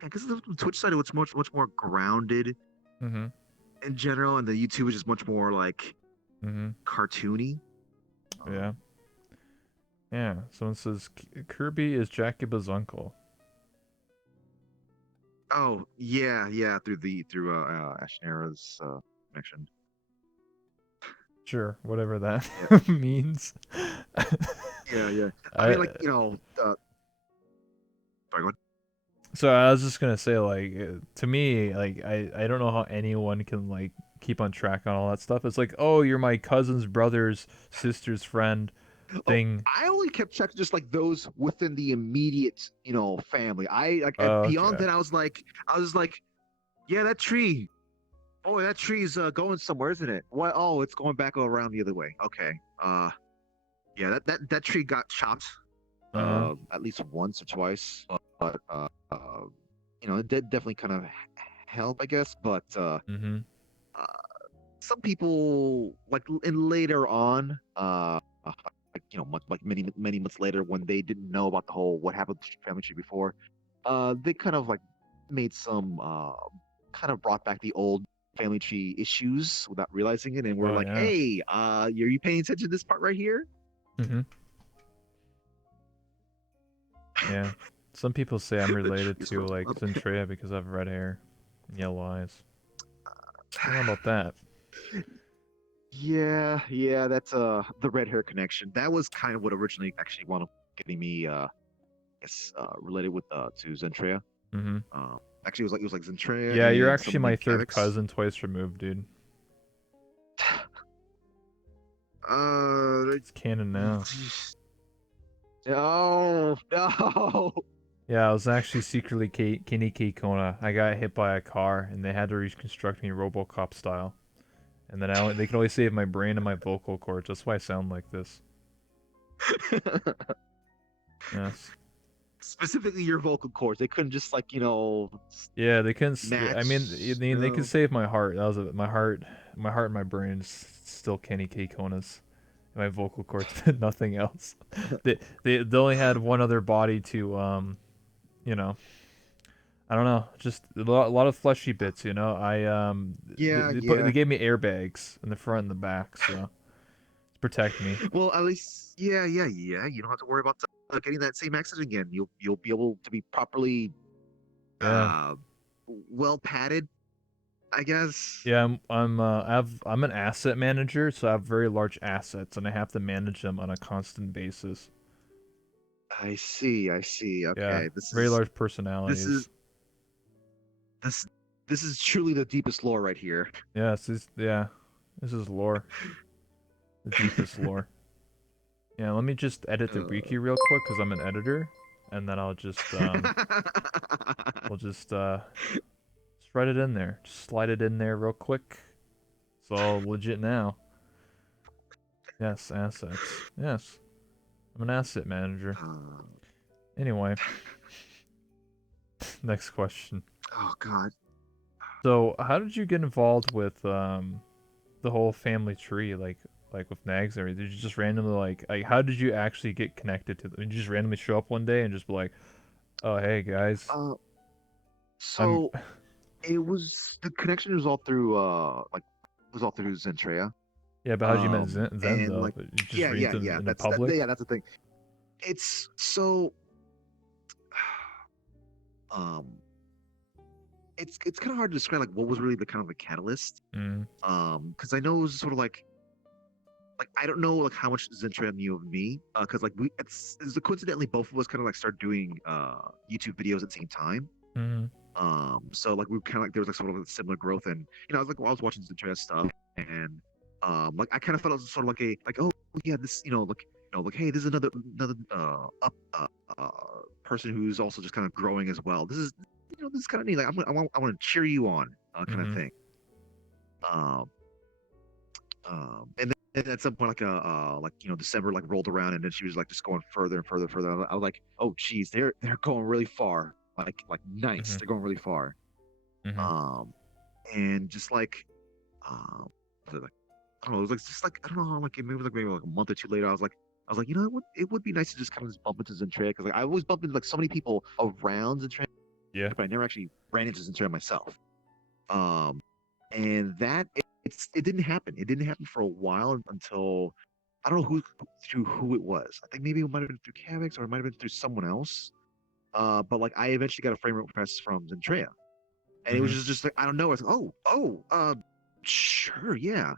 I guess the Twitch side was much more grounded Mhm. in general, and the YouTube is just much more like Mhm. cartoony. Yeah. Um, Yeah. Someone says Kirby is Jacoba's uncle. oh yeah, yeah, through Ashnera's connection. Sure, whatever that Yeah, means. yeah, yeah. I I mean, like, sorry, go ahead. So I was just gonna say, like, to me, like, I don't know how anyone can like keep on track on all that stuff. It's like, oh, you're my cousin's brother's sister's friend Oh, thing. I only kept checking just like those within the immediate, family. I like beyond Okay. that, I was like, yeah, that tree. Oh, that tree's going somewhere, isn't it? What? Oh, it's going back around the other way. Okay. Yeah, that tree got chopped, Uh huh. at least once or twice, but it did definitely kind of help, I guess. But Mhm. uh, some people like and later on, like much like many months later, when they didn't know about the whole what happened to the family tree before, they kind of like made some kind of brought back the old family tree issues without realizing it, and we're Oh like, yeah. hey, are you paying attention to this part right here? Mhm. Yeah. Some people say I'm The related trees to grow like up. Zentrea because I have red hair and yellow eyes. I don't know about that. Yeah, yeah, that's the red hair connection. That was kind of what originally actually wound up getting me guess related with to Zentrea. Mhm. Actually it was like Zentrea Yeah, you're and actually someone my named third Kavix. cousin twice removed, dude. Uh It's canon now. no, no. Yeah, I was actually secretly Kenny K Kona. I got hit by a car, and they had to reconstruct me RoboCop style. And then they can only save my brain and my vocal cords. That's why I sound like this. Yes. Specifically your vocal cords. They couldn't just like, Yeah, they couldn't. I mean, match, they could save my heart. That was my heart. My heart and my brain is still Kenny K Kona's. My vocal cords, but nothing else. They only had one other body to you know I don't know, just a lot of fleshy bits, you know. Yeah, They yeah. gave me airbags in the front and the back, so to protect me. Well, at least, yeah, yeah, yeah. You don't have to worry about getting that same accident again. You'll be able to be properly Yeah, uh well padded, I guess. yeah. I'm an asset manager, so I have very large assets, and I have to manage them on a constant basis. I see, I see. Yeah, Okay. very large This is personalities. this this is truly the deepest lore right here. Yeah, yeah. This is lore. The deepest lore. Yeah, let me just edit the wiki real quick because I'm an editor, and then I'll just we'll just write it in there. Just slide it in there real quick. It's all legit now. Yes, assets. Yes, I'm an asset manager. Anyway, next question. Oh God. So, how did you get involved with the whole family tree, like with nags and everything? Did you just randomly like how did you actually get connected to them? Did you just randomly show up one day and just be like, "Oh, hey guys, I'm." So it was the connection was all through like it was all through Zentrea. Yeah, but how'd you met Zen And though? like You just yeah, read yeah, them yeah. in the That's that. public? Yeah, that's the thing. It's so um, it's kind of hard to describe like what was really the kind of the catalyst. Mm. Because I know it was sort of like I don't know like how much Zentrea knew of me. Because like it's coincidentally both of us kind of like started doing YouTube videos at the same time. Mm. So like we kind of like there was like sort of a similar growth, and I was like I was watching Zentrea stuff, and like I kind of felt it was sort of like a like oh yeah this like hey this is another person who's also just kind of growing as well. This is this is kind of neat. Like I want to cheer you on kind of Mm-hmm. thing. Um, and then at some point like December like rolled around, and then she was like just going further and further, further. I was like, oh geez, they're going really far. Like nice, Mm-hmm. they're going really far. Mm-hmm. Um, and just like like I don't know, it was like just like I don't know how like maybe like a month or two later, I was like, you know, it would be nice to just kind of just bump into Zentrea because like I always bumped into like so many people around Zentrea, Yeah. but I never actually ran into Zentrea myself. Um, and that it didn't happen. It didn't happen for a while until I don't know who it was. I think maybe it might have been through Cavix or it might have been through someone else. But like I eventually got a frame request from Zentrea, and it was Mm-hmm. just like I don't know. It's like sure, yeah.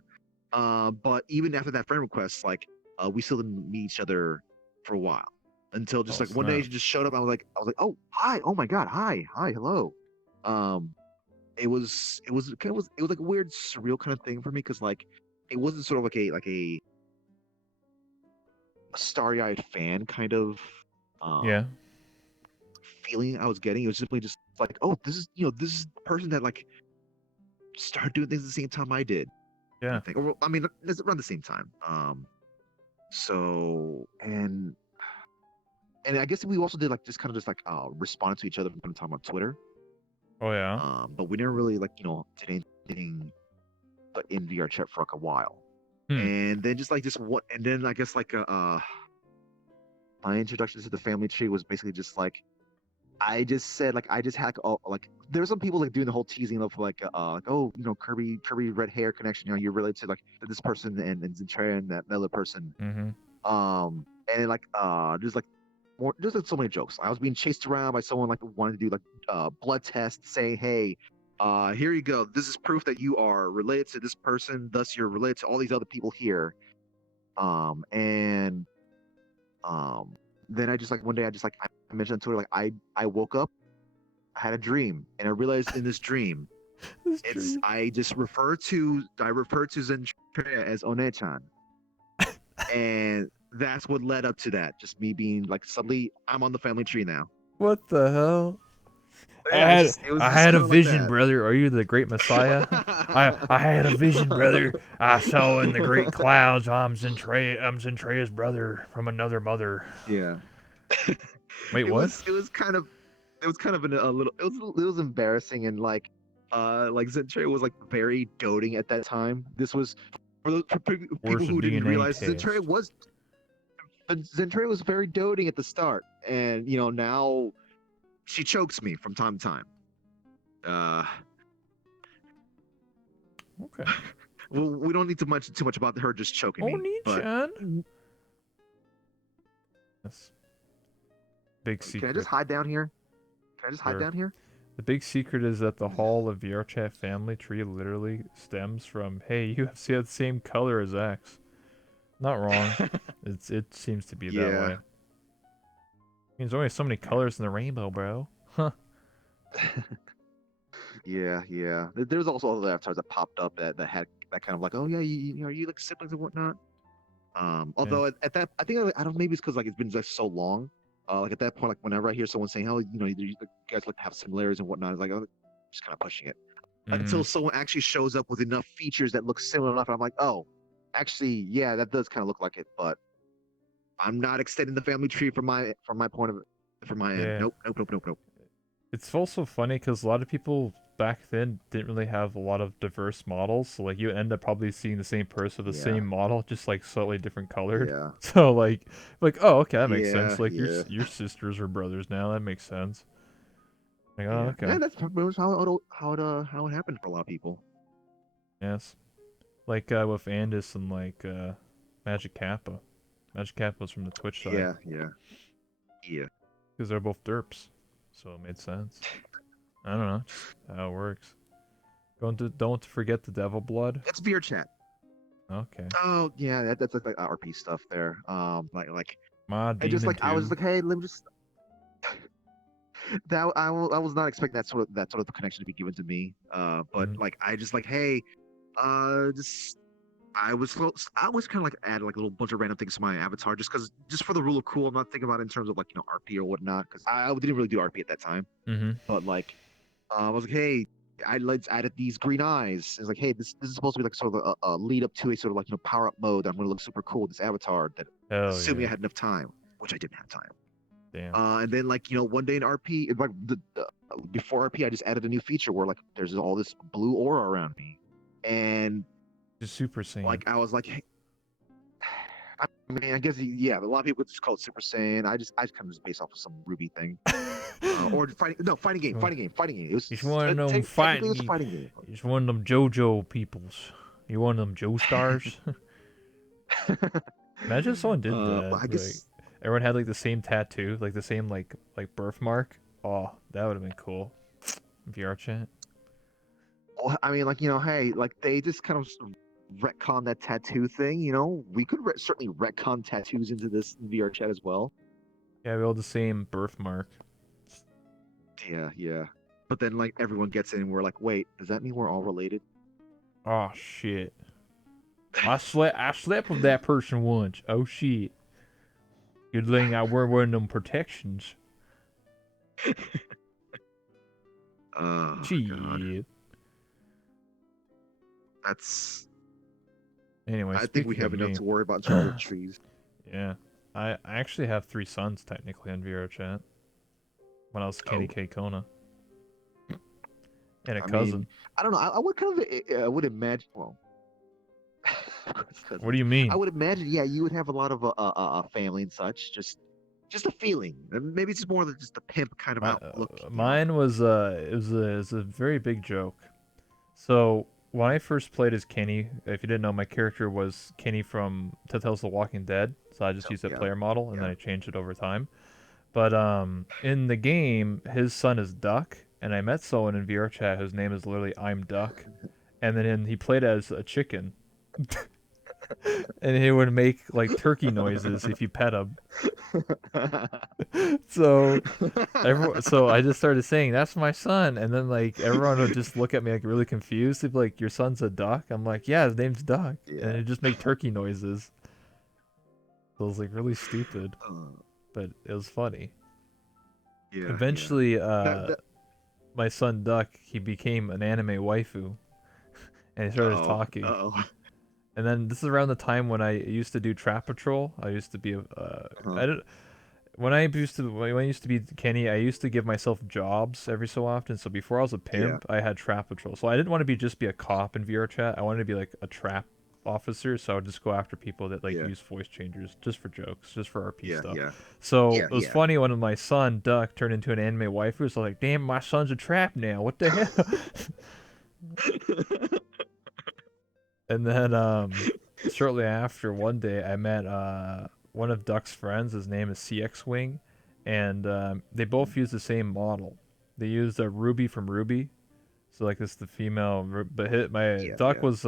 But even after that friend request, like we still didn't meet each other for a while until just Oh like one day snap. she just showed up. I was like, oh hi, oh my god, hi, hello. Um, it was like a weird surreal kind of thing for me because like it wasn't sort of like a starry eyed fan kind of Yeah. feeling I was getting. It was simply just like, oh, this is the person that like started doing things at the same time I did. Yeah. I think, or I mean, it's around the same time. So and I guess we also did like just kind of just like responded to each other from time to time on Twitter. Oh yeah. But we never really like did anything but in VR chat for like a while. Hmm. And then just like just what and then I guess like my introduction to the family tree was basically just like I just said like I just had like oh like there were some people like doing the whole teasing of like oh Kirby red hair connection, you're related to like this person and Zentrea and that other person. Mm-hmm. And then like there's like more there's like so many jokes. I was being chased around by someone like wanted to do like blood tests saying, hey, here you go. This is proof that you are related to this person, thus you're related to all these other people here. And then I just like one day I just like I mentioned on Twitter like I woke up, I had a dream, and I realized in this dream This tree. I refer to Zentrea as One-chan, and that's what led up to that. Just me being like suddenly I'm on the family tree now. What the hell? Yeah, it was I just had a kind of like vision, that. brother. Are you the great Messiah? I had a vision, brother. I saw in the great clouds. I'm Zentrea's brother from another mother. Yeah, Wait, what? it was kind of a little it was embarrassing and like Zentrea was like very doting at that time. This was for people Where's the who didn't DNA realize test? Zentrea was very doting at the start, and now she chokes me from time to time. Uh, Okay. well, we don't need to mention too much about her just choking me, but Oni-chan. Yes. Big can I just secret. hide down here? Can I just hide Sure. down here? The big secret is that the Hall of VRChat family tree literally stems from, hey, you have the same color as X. Not wrong. It seems to be that Yeah. way. There's only so many colors in the rainbow, bro. Huh. Yeah, yeah. There was also other avatars that popped up that had that kind of like, oh yeah, you know, you like siblings and whatnot. Yeah. Although at that, I think I don't maybe it's because like it's been just so long. Like at that point, like whenever I hear someone saying, "Oh, you guys like to have similarities and whatnot," it's like, oh, just kind of pushing it. Mm-hmm. Until someone actually shows up with enough features that look similar enough, and I'm like, oh, actually, yeah, that does kind of look like it, but I'm not extending the family tree from my point of from my end. Yeah. Nope, nope, nope, nope, nope. It's also funny because a lot of people back then didn't really have a lot of diverse models. So like you end up probably seeing the same person with the Yeah, same model, just like slightly different colored. yeah, So like oh okay, that makes yeah, sense. Like yeah, your sisters or brothers now, that makes sense. Like oh yeah, okay, yeah. That's pretty much how it happened for a lot of people. yes. Like with Andis and like Magic Kappa. Magic Kappa was from the Twitch side Yeah, yeah, yeah. because they're both derps, so it made sense. I don't know, just how it works. Don't forget the Devil Blood. It's beer chat. Okay. Oh yeah, that's like RP stuff there. Like My I just Demon like I was 2. like, hey, let me just that I was not expecting that sort of connection to be given to me. But Mhm. like I just like, hey, just I was kind of like add like a little bunch of random things to my avatar just for the rule of cool. I'm not thinking about it in terms of like RP or whatnot because I didn't really do RP at that time. Mhm. But like I was like, hey, I let's added these green eyes. It's like, hey, this is supposed to be like sort of a lead up to a sort of like power up mode. I'm gonna look super cool with this avatar. That Hell assuming I yeah. had enough time, which I didn't have time. Damn. And then like one day in RP, like before RP, I just added a new feature where like there's all this blue aura around me, and Just Super Saiyan. like I was like, hey, I mean, I guess yeah, a lot of people just call it Super Saiyan. I just kind of just based off of some Ruby thing, or fighting no fighting game. It He's was one of them technically it fighting. was a fighting game. He's one of them JoJo peoples. You one of them Joe stars. Imagine if someone did But that. I Like guess everyone had like the same tattoo, like the same like birthmark. Oh, that would have been cool. VR chat. well, I mean, like hey, like they just kind of retcon that tattoo thing. We could certainly retcon tattoos into this VR chat as well. Yeah, we all the same birthmark. Yeah, yeah. But then like everyone gets in and we're like, wait, does that mean we're all related? Oh shit. I slept with that person once. Oh shit. Good thing I wear one of them protections. Oh God, Shit. that's. Anyway, I think we speaking of have enough me, to worry about in terms of trees. yeah, I actually have three sons technically on VR chat when I was Kenny Oh, K Kona and a I mean, cousin. I don't know. I would kind of, I would imagine. Well, of course, What do cousins. you I mean? would imagine, yeah, you would have a lot of family and such. Just a feeling. And maybe it's more than just a pimp kind of outlook. Mine was it was a very big joke. So when I first played as Kenny, if you didn't know, my character was Kenny from Telltale's The Walking Dead. So I just So used that yeah, player model and then yeah. I changed it over time. But in the game, his son is Duck, and I met someone in VR chat whose name is literally I'm Duck, and then he played as a chicken, and he would make like turkey noises if you pet him. So so I just started saying that's my son, and then like everyone would just look at me like really confused. They'd be like, "Your son's a duck?" I'm like, "Yeah, his name's Duck," and Yeah. he'd just make turkey noises. So it was like really stupid, Uh, but it was funny. yeah, yeah. Eventually, That my son Duck, he became an anime waifu, and he started uh-oh. talking. Uh-oh. And then this is around the time when I used to do Trap Patrol. I used to be Uh-huh. I did when I used to be Kenny, I used to give myself jobs every so often. So before I was a Yeah. pimp, I had Trap Patrol. So I didn't want to just be a cop in VR chat. I wanted to be like a trap officer. So I would just go after people that like Yeah. use voice changers just for jokes, just for RP Yeah. stuff. Yeah. So Yeah. it was Yeah. funny when my son Duck turned into an anime waifu. So like, damn, my son's a trap now. What the hell? And then shortly after, one day I met one of Duck's friends. His name is CX Wing, and they both use the same model. They used a Ruby from Ruby, so like this is the female. But my Yeah. Duck Yeah. was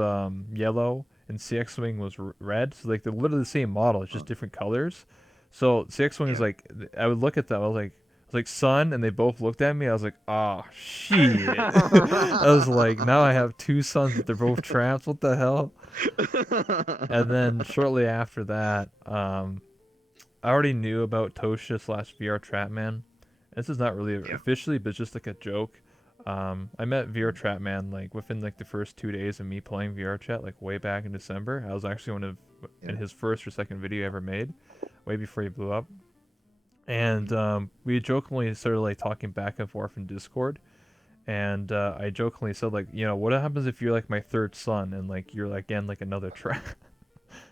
yellow and CX Wing was red. So like they're literally the same model. It's Uh, just different colors. So CX Wing is yeah. like I would look at them. I was like, was like, son, and they both looked at me. I was like, oh shit. I was like, now I have two sons, but they're both traps. What the hell? And then shortly after that, I already knew about Tosha slash VR Trapman. This is not really Yeah. officially, but it's just like a joke. I met VR Trapman like within like the first 2 days of me playing VR Chat, like way back in December. I was actually one of Yeah. in his first or second video he ever made, way before he blew up. And Mhm. we jokingly started like talking back and forth in Discord. And I jokingly said like, what happens if you're like my third son and like you're like again like another trap?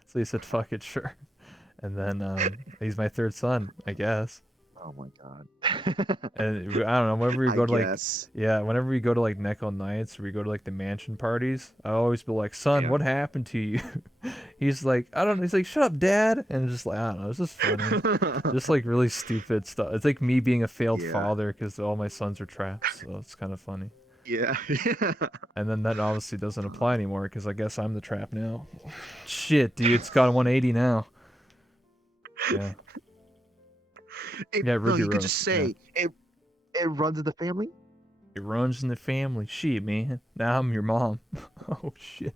So he said, "Fuck it, sure." And then he's my third son, I guess. Oh my god. And I don't know. Whenever we I go to like, guess. yeah, whenever we go to like Neko nights, or we go to like the mansion parties, I always be like, "Son, Yeah. what happened to you?" He's like, "I don't know." He's like, "Shut up, Dad." And it's just like, I don't know. It's just funny. Just like really stupid stuff. It's like me being a failed Yeah. father because all my sons are traps. So it's kind of funny. Yeah. And then that obviously doesn't apply anymore because I guess I'm the trap now. Shit, dude, it's gone 180 now. Yeah. Yeah, No, Ruby you could just Rose. Yeah. say it runs in the family. It runs in the family. Shit, man. Now I'm your mom. Oh shit.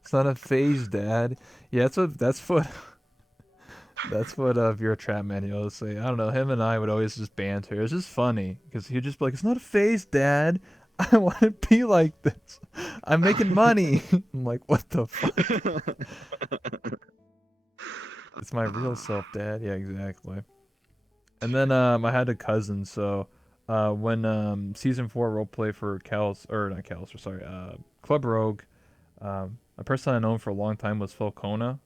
It's not a phase, Dad. Yeah, that's what Vera Trap Manual would say. I don't know. Him and I would always just banter. It was just funny because he'd just be like, "It's not a phase, Dad. I want to be like this. I'm making money." I'm like, "What the fuck? It's my real self, Dad." Yeah, exactly. And then I had a cousin, so when season 4 roleplay for Cal's or not Cal's, or sorry, Club Rogue, a person I known for a long time was Falcona,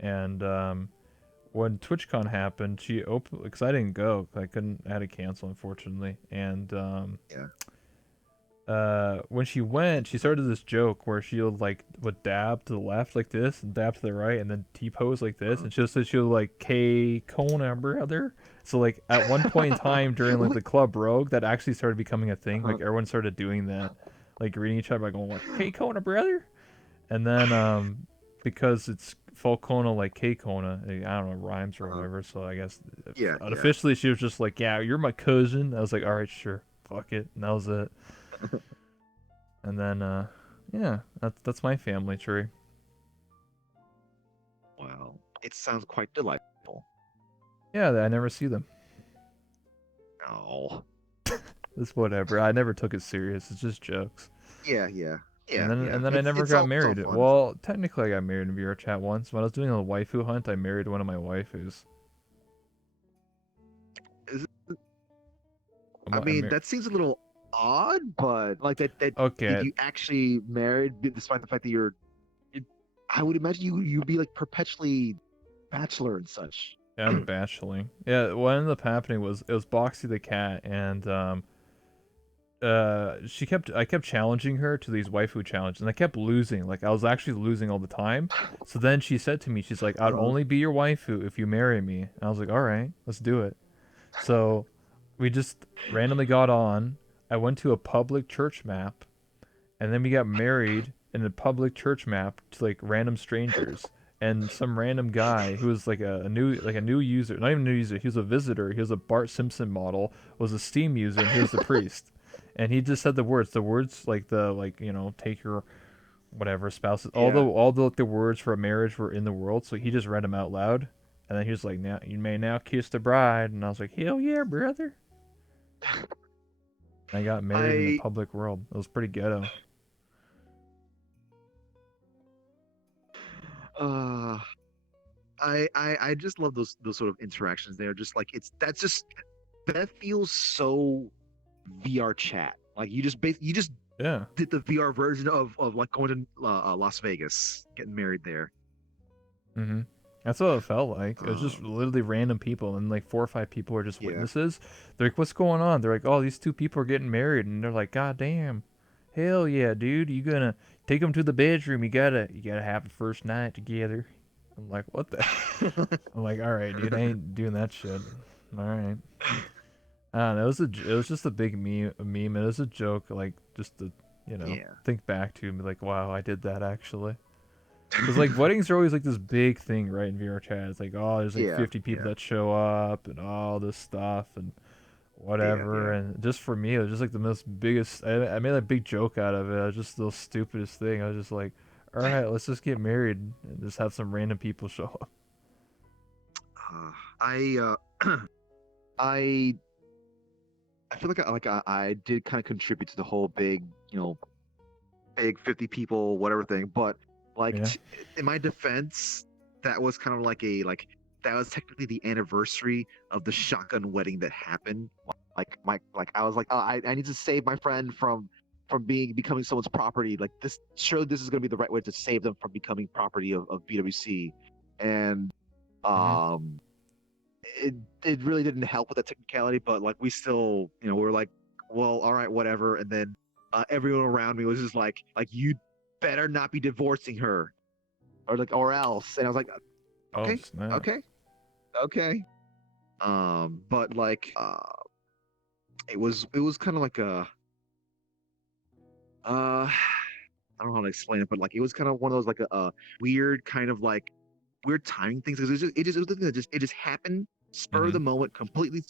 and when TwitchCon happened, she opened because I didn't go, I had to cancel unfortunately, and Yeah. when she went, she started this joke where she would dab to the left like this and dab to the right and then T pose like this, and she'll like K Kona brother. So like at one point in time during like Wait. the Club Rogue, that actually started becoming a thing. Uh-huh. Like everyone started doing that, like greeting each other by going like K Kona brother, and then because it's Falcona like K Kona, I don't know rhymes or Uh-huh. whatever. So I guess Yeah. Yeah. unofficially she was just like, yeah, you're my cousin. I was like, all right, sure, fuck it, and that was it. And then, yeah, that's my family tree. Wow. It sounds quite delightful. Yeah, I never see them. Oh. It's whatever. I never took it serious. It's just jokes. Yeah. Yeah. And Yeah. then Yeah. and then I never got It's all married. fun. Well, technically I got married in VR chat once. When I was doing a waifu hunt, I married one of my waifus. Is it, I I mean, mar- that seems a little odd, but like that did okay, you actually married despite the fact that it, I would imagine you'd be like perpetually bachelor and such. yeah, I'm bacheling. Yeah, what ended up happening was it was Boxy the cat, and I kept challenging her to these waifu challenges, and I kept losing. Like I was actually losing all the time. So then she said to me, she's like, "I'd Uh-huh. only be your waifu if you marry me." And I was like, "All right, let's do it." So we just randomly got on. I went to a public church map, and then we got married in a public church map to like random strangers. And some random guy who was like a new user, not even a new user, he was a visitor. He was a Bart Simpson model, was a Steam user, and he was the priest. And he just said the words like take your whatever spouses, Yeah. all the words for a marriage were in the world. So he just read them out loud, and then he was like, "Now you may now kiss the bride," and I was like, "Hell yeah, brother!" And I got married in the I public world. It was pretty ghetto. uh I just love those sort of interactions. They're just like that feels so VR chat. Like you just Yeah. did the VR version of like going to Las Vegas, getting married there. Mm-hmm. That's what it felt like. It was just Um, literally random people, and like 4 or 5 people were just yeah. witnesses. They're like, "What's going on?" They're like, "Oh, these 2 people are getting married," and they're like, "God damn, hell yeah, dude! You gonna take them to the bedroom? You gotta have the first night together." I'm like, "What the?" I'm like, "All right, dude, I ain't doing that shit." All right. I don't know. It was just a big meme. It was a joke, like just to Yeah. think back to and be like, "Wow, I did that actually." Because like weddings are always like this big thing, right? In VR chat, it's like, oh, there's like Yeah. 50 people Yeah. that show up and all this stuff, and Yeah, whatever. yeah. And just for me, it was just like the most biggest. I made a big joke out of it. It was just the stupidest thing. I was just like, all right, let's just get married and just have some random people show up. I I I feel like I did kind of contribute to the whole big, big 50 people whatever thing, but like Yeah. in my defense, that was kind of that was technically the anniversary of the shotgun wedding that happened. Like I was like, oh, I need to save my friend from becoming someone's property. Like this, surely this is gonna be the right way to save them from becoming property of BWC, and Hmm. um it it really didn't help with that technicality, but like we still, we were like, well, all right, whatever. And then everyone around me was just like you better not be divorcing her, or else. And I was like, Oh okay, snap. okay, okay. But like, it was kind of like I don't know how to explain it, but like it was kind of one of those like a weird kind of like weird timing things because it was the thing that just happened spur of Hmm. the moment, completely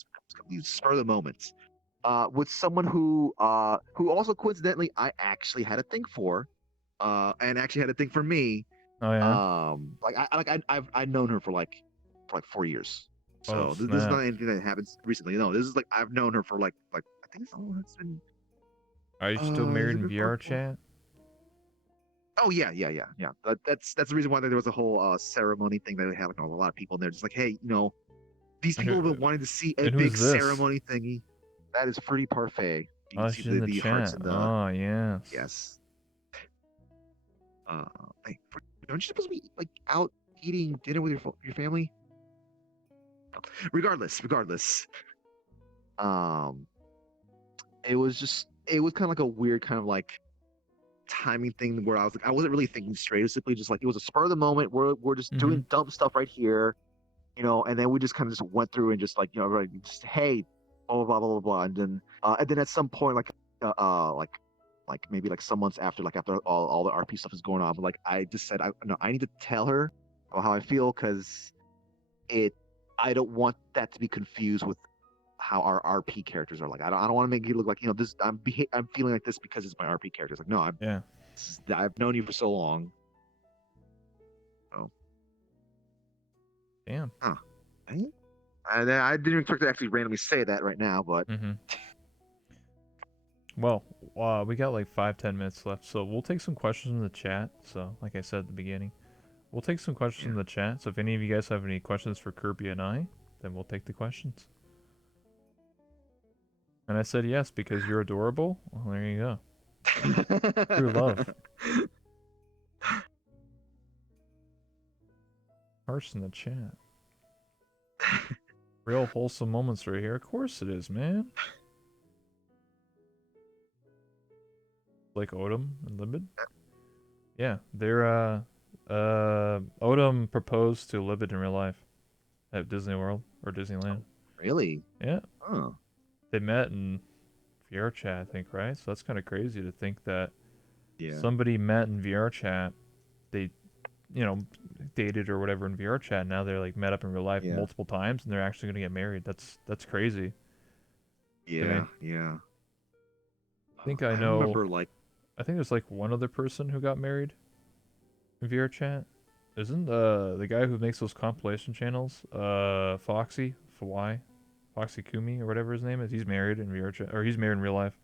spur of the moment. With someone who also coincidentally I actually had a thing for, and actually had a thing for me. Oh yeah. I've known her for like 4 years. Oh So this is not snap. anything that happens recently. No, this is like I've known her for like I think it's been Are you still has married it in been VR chat? oh yeah, yeah, yeah, yeah. That's the reason why there was a whole ceremony thing that they had like a lot of people, and they're just like, hey, these And people have been wanting to see a who's big this? ceremony thingy. That is Fruity Parfait. You can Oh, see she's in the the hearts chat. and the Oh yes. yes. Uh, hey, aren't you supposed to be like out eating dinner with your family? Regardless. Um, it was kind of like a weird kind of like timing thing where I was like I wasn't really thinking straight. It was simply just like it was a spur of the moment. We're just Hmm. doing dumb stuff right here, and then we just kind of just went through and just like like, just hey, blah blah blah blah blah, and then at some point like maybe like some months after like after all the RP stuff is going on, but like I just said I need to tell her about how I feel because it I don't want that to be confused with how our RP characters are like. I don't want to make it look like this. I'm feeling like this because it's my RP characters. Like no, Yeah. I've known you for so long. Oh, Damn. huh. I didn't expect to actually randomly say that right now, but Hmm. Well, we got like 5-10 minutes left, so we'll take some questions in the chat. So, like I said at the beginning, we'll take some questions yeah. in the chat. So, if any of you guys have any questions for Kirby and I, then we'll take the questions. And I said yes because you're adorable. Well, there you go. True love. Hearts in the chat. Real wholesome moments right here. Of course it is, man. Like Odom and Libid. Yeah, they're Odom proposed to Libid in real life at Disney World or Disneyland. Really? Yeah, Oh, they met in VR chat, I think, right? So that's kind of crazy to think that yeah, somebody met in VR chat, they, you know, dated or whatever in VR chat. Now they're like met up in real life yeah, multiple times, and they're actually gonna get married. That's crazy to me. yeah, yeah. I think I I know. remember like I think there's like one other person who got married in VR chat. Isn't the guy who makes those compilation channels, Foxy Kumi or whatever his name is? He's married in VR chat, or he's married in real life.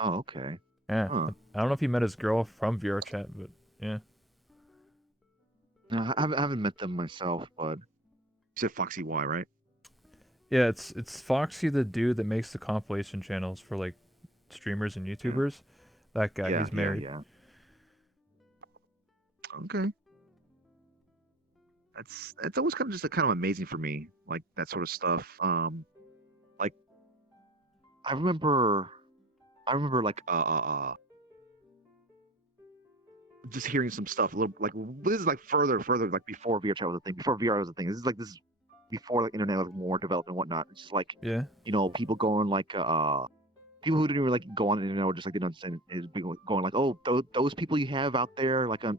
oh, okay. Yeah, Huh. I don't know if he met his girl from VR chat, but yeah. No, I haven't met them myself, but you said Foxy Y, right? Yeah, it's Foxy, the dude that makes the compilation channels for like streamers and Yeah, YouTubers. That guy, yeah, he's yeah, married. yeah. Okay. That's always kind of just kind of amazing for me, like that sort of stuff. Like I remember, like just hearing some stuff a little like this is like further like before VR chat was a thing, before VR was a thing. This is before like internet was more developed and whatnot. It's just like Yeah. people going like people who didn't even like go on the internet or just like didn't understand is going like oh those people you have out there like on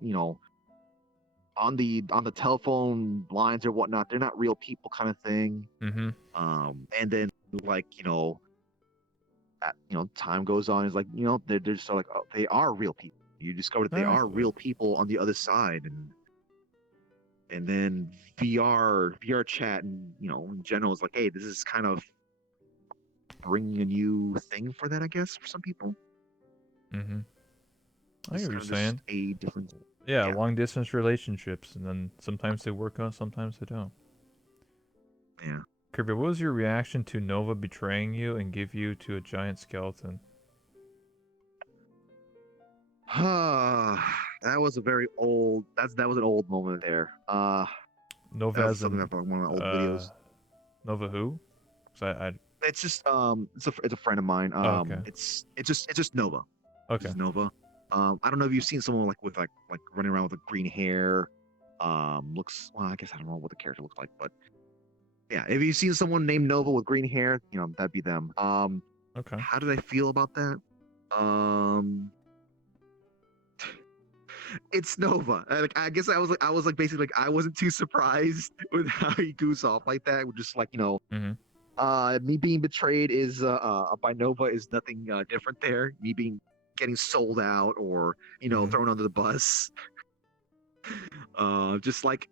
the telephone lines or whatnot, they're not real people kind of thing. Mm-hmm. And then like time goes on, it's like they're just like, oh, they are real people. You discover that they are Exactly. real people on the other side, and then VR chat, and in general is like, hey, this is kind of bringing a new thing for that, I guess, for some people. Mm-hmm. I It's hear what you're kind of just saying. a different. Yeah, Yeah, long distance relationships, and then sometimes they work out, sometimes they don't. yeah. Kirby, what was your reaction to Nova betraying you and give you to a giant skeleton? That was a very old. That was an old moment there. Nova That was as something in, that from one of my old uh, videos. Nova who? 'Cause It's just it's a friend of mine. oh, okay. It's just Nova. Okay. Just Nova. I don't know if you've seen someone like with like running around with like green hair. Looks well. I guess I don't know what the character looks like, but yeah, if you've seen someone named Nova with green hair, that'd be them. Okay. How did I feel about that? Um, it's Nova. Like I guess I was like basically like I wasn't too surprised with how he goes off like that. With just like Mm-hmm. me being betrayed is by Nova is nothing different there. Me being getting sold out or Mm-hmm. thrown under the bus. Just like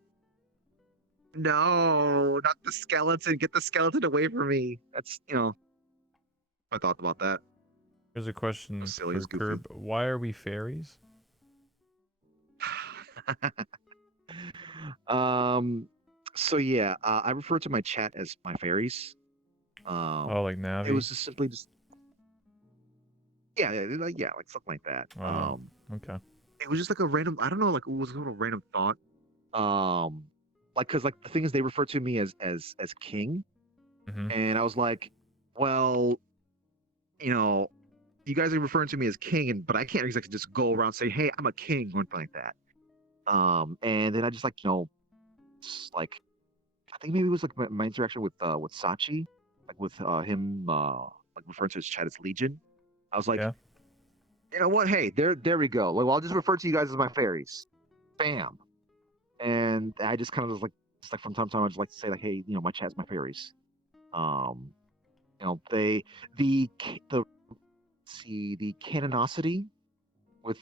no, not the skeleton. Get the skeleton away from me. That's my thought about that. Here's a question Silly for as goofy. Curb. Why are we fairies? um. So yeah, I refer to my chat as my fairies. Oh, Um, like it Navi? was just simply just like something like that. Oh, okay. It was just like a random. I don't know, like it was a little random thought. Like because like the thing is they refer to me as king, Mm-hmm. and I was like, well, you know, you guys are referring to me as king, and but I can't exactly just go around say, hey, I'm a king or anything like that. And then I just like like I think maybe it was like my interaction with Sachi, like with him like referring to his chat as Legion. I was like, Yeah. you know what? Hey, there we go. Like, well, I'll just refer to you guys as my fairies. Bam. And I just kind of just like from time to time, I just like to say like, hey, my chat's my fairies. Um, they the see the canonicity with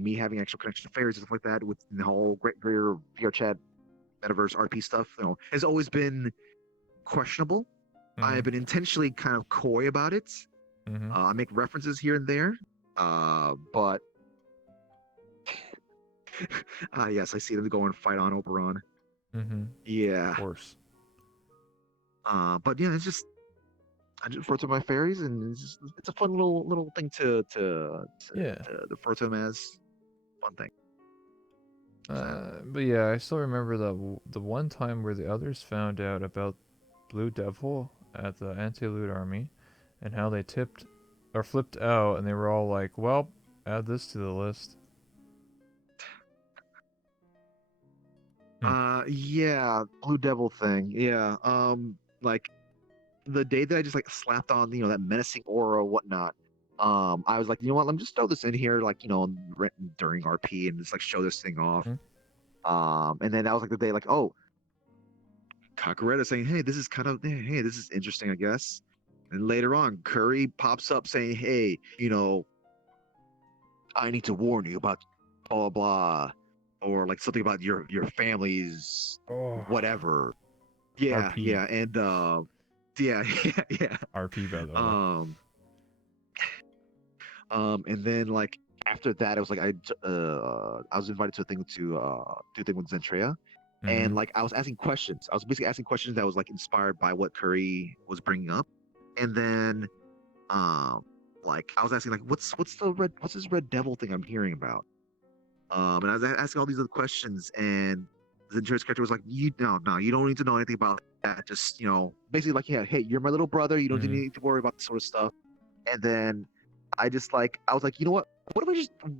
me having actual connection to fairies and stuff like that with the whole greater VR chat metaverse RP stuff, has always been questionable. I Mm-hmm. have been intentionally kind of coy about it. Mm-hmm. I make references here and there, but yes, I see them go and fight on Oberon. Mm-hmm. Of Yeah, course. but yeah, it's just I just refer to my fairies, and it's a fun little thing Yeah. to refer to them as. Fun thing. So, But yeah, I still remember the one time where the others found out about Blue Devil at the anti-loot army, and how they tipped or flipped out, and they were all like, "Well, add this to the list." Hmm. yeah, Blue Devil thing. Yeah, like the day that I just like slapped on that menacing aura whatnot. I was like, you know what? Let me just throw this in here, like during RP, and just like show this thing off. Hmm. And then that was like the day, like, oh, Kakaretta saying, hey, this is kind of, hey, this is interesting, I guess. And later on, Curry pops up saying, hey, I need to warn you about blah blah, or like something about your family's Oh, whatever. Yeah, RP, yeah, and yeah, yeah, yeah. RP by the way. Um, and then like after that, it was like I was invited to a thing to do a thing with Zentrea, Mm-hmm. and like I was asking questions. I was basically asking questions that was like inspired by what Curry was bringing up, and then um like I was asking like what's this red devil thing I'm hearing about? And I was asking all these other questions, and the Zentrea's character was like, you no, you don't need to know anything about that. Just basically like, yeah, hey, you're my little brother. You don't Mm-hmm. need to worry about this sort of stuff. And then I was like, you know what?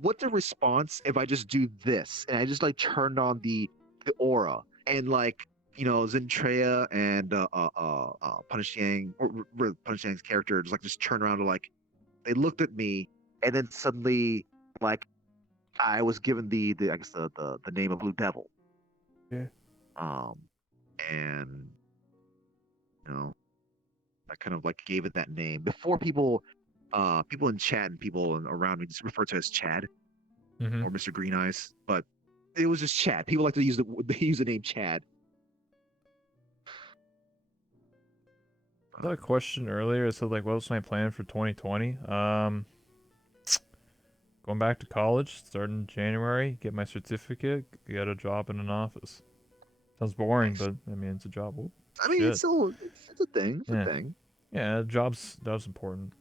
What's the response if I just do this? And I just like turned on the aura, and like Zentrea and Punish Yang, or Punish Yang's character just turned around to like they looked at me, and then suddenly like I was given the I guess the name of Blue Devil. Yeah. Um and you know that kind of like gave it that name. Before people in chat and people around me just refer to it as Chad Mm-hmm. or Mr. Green Eyes, but it was just Chad. People like to use they use the name Chad. I had a question earlier. It said like, what was my plan for 2020? Going back to college, starting January, get my certificate, get a job in an office. Sounds boring, Nice. but I mean it's a job. Oh, I mean, shit. it's a thing. It's a Yeah, thing. yeah. Job's important.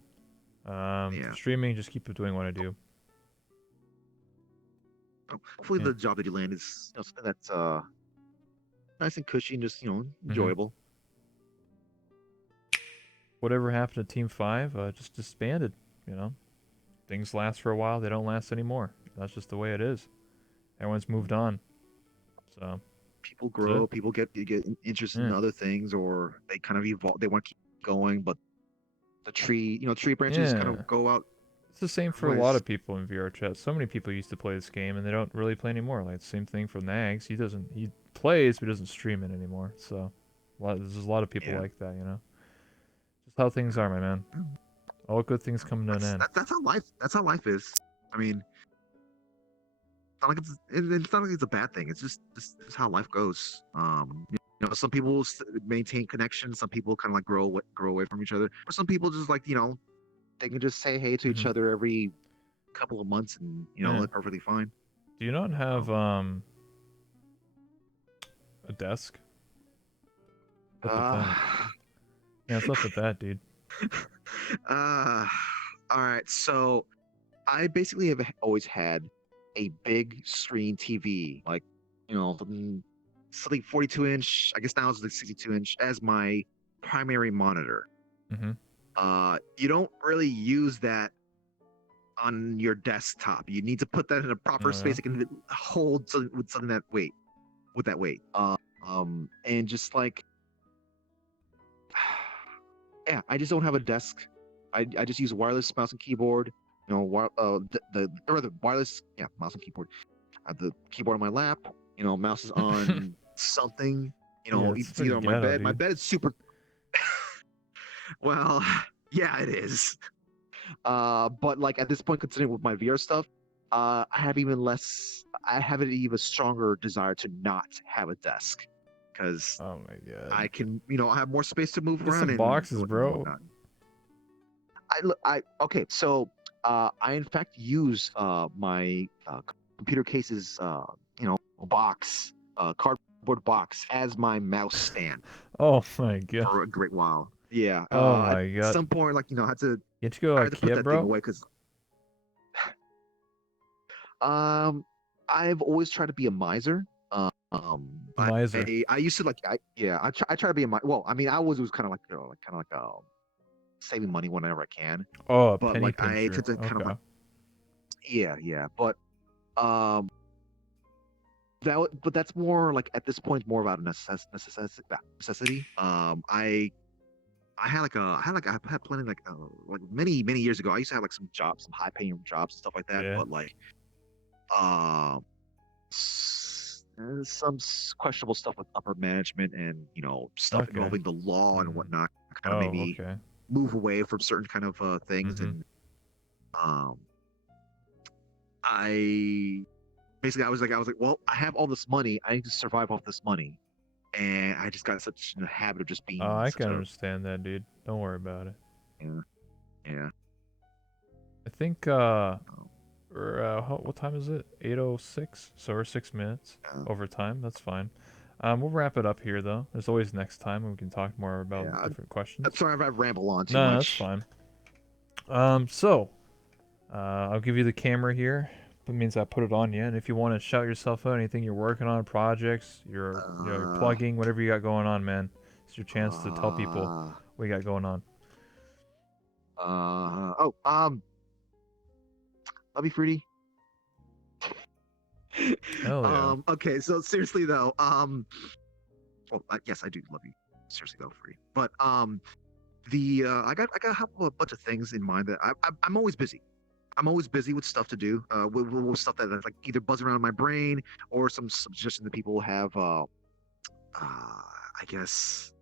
Yeah. Streaming, just keep doing what I do. Hopefully, Yeah. the job that you land is something that's nice and cushy and just Mm-hmm. enjoyable. Whatever happened to Team Five, just disbanded. You know, things last for a while. They don't last anymore. That's just the way it is. Everyone's moved on. So People that's grow. it. People get interested in Yeah. other things, or they kind of evolve. They want to keep going, but the tree branches kind Yeah. of go out It's the same for a different lot ways. of people in VR chat. So many people used to play this game and they don't really play anymore. Like same thing for Nags. He plays but doesn't stream it anymore. So there's a lot of people Yeah. like that, you know. Just how things are, my man. All good things come to an end. That's how life is. I mean, it's not like it's a bad thing. It's just this is how life goes. Some people maintain connections. Some people kind of like grow away from each other. Or some people just like they can just say hey to each Hmm. other every couple of months, and Yeah. they're perfectly fine. Do you not have So, a desk? What's up with uh, that? Yeah, what's up with that, dude? uh, all right. So I basically have always had a big screen TV, like something 42-inch. I guess now it's the 62-inch as my primary monitor. Mm-hmm. You don't really use that on your desktop. You need to put that in a proper Oh yeah. space it can hold something that weight with that weight. And just like yeah, I just don't have a desk. I just use wireless mouse and keyboard. Or rather wireless, yeah, mouse and keyboard. I have the keyboard on my lap. Mouse is on something. Yeah, it's It's pretty either on my ghetto, bed. My dude. bed is super. Well, yeah, it is. But like at this point, considering with my VR stuff, I have an even stronger desire to not have a desk because Oh my god. I can, I have more space to move Get around some boxes, and bro. whatnot. Okay, so I in fact use my computer case's box, cardboard box as my mouse stand Oh my god. for a great while. Yeah, Oh at my god. some point, like You have to go I to had to put IKEA, that thing bro? away because I've always tried to be a miser. A miser. I used to like I try to be a well, I mean I was kind of like saving money whenever I can, Oh, a but penny like I pincher. tend to kind of Okay. like but um but that's more like at this point more about a necessity. I had plenty like many years ago. I used to have like some jobs, some high paying jobs and stuff like that. Yeah. But like um some questionable stuff with upper management and stuff Okay. involving the law and Mm. whatnot kind of made Oh, me okay. move away from certain kind of things. Mm-hmm. And um I basically I was like, well, I have all this money, I need to survive off this money. And I just got such in the habit of just Oh, being I such can a understand that, dude. Don't worry about it. yeah yeah I think, what time is it? 8:06. So we're 6 minutes uh, over time. That's fine. We'll wrap it up here, though. There's always next time when we can talk more about yeah. different I'm questions. sorry if I ramble on too No, that's much. fine. So, I'll give you the camera here. That means I put it on you. And if you want to shout yourself out, anything you're working on, projects, you're Uh, plugging, whatever you got going on, man, it's your chance to tell people uh, what you got going on. oh, I'll be fruity. Hell yeah. Okay, so seriously though, well, yes, I do love you. Seriously though, free. But the I got a bunch of things in mind that I'm always busy. I'm always busy with stuff to do. With stuff that's like either buzzing around in my brain or some suggestion that people have. I guess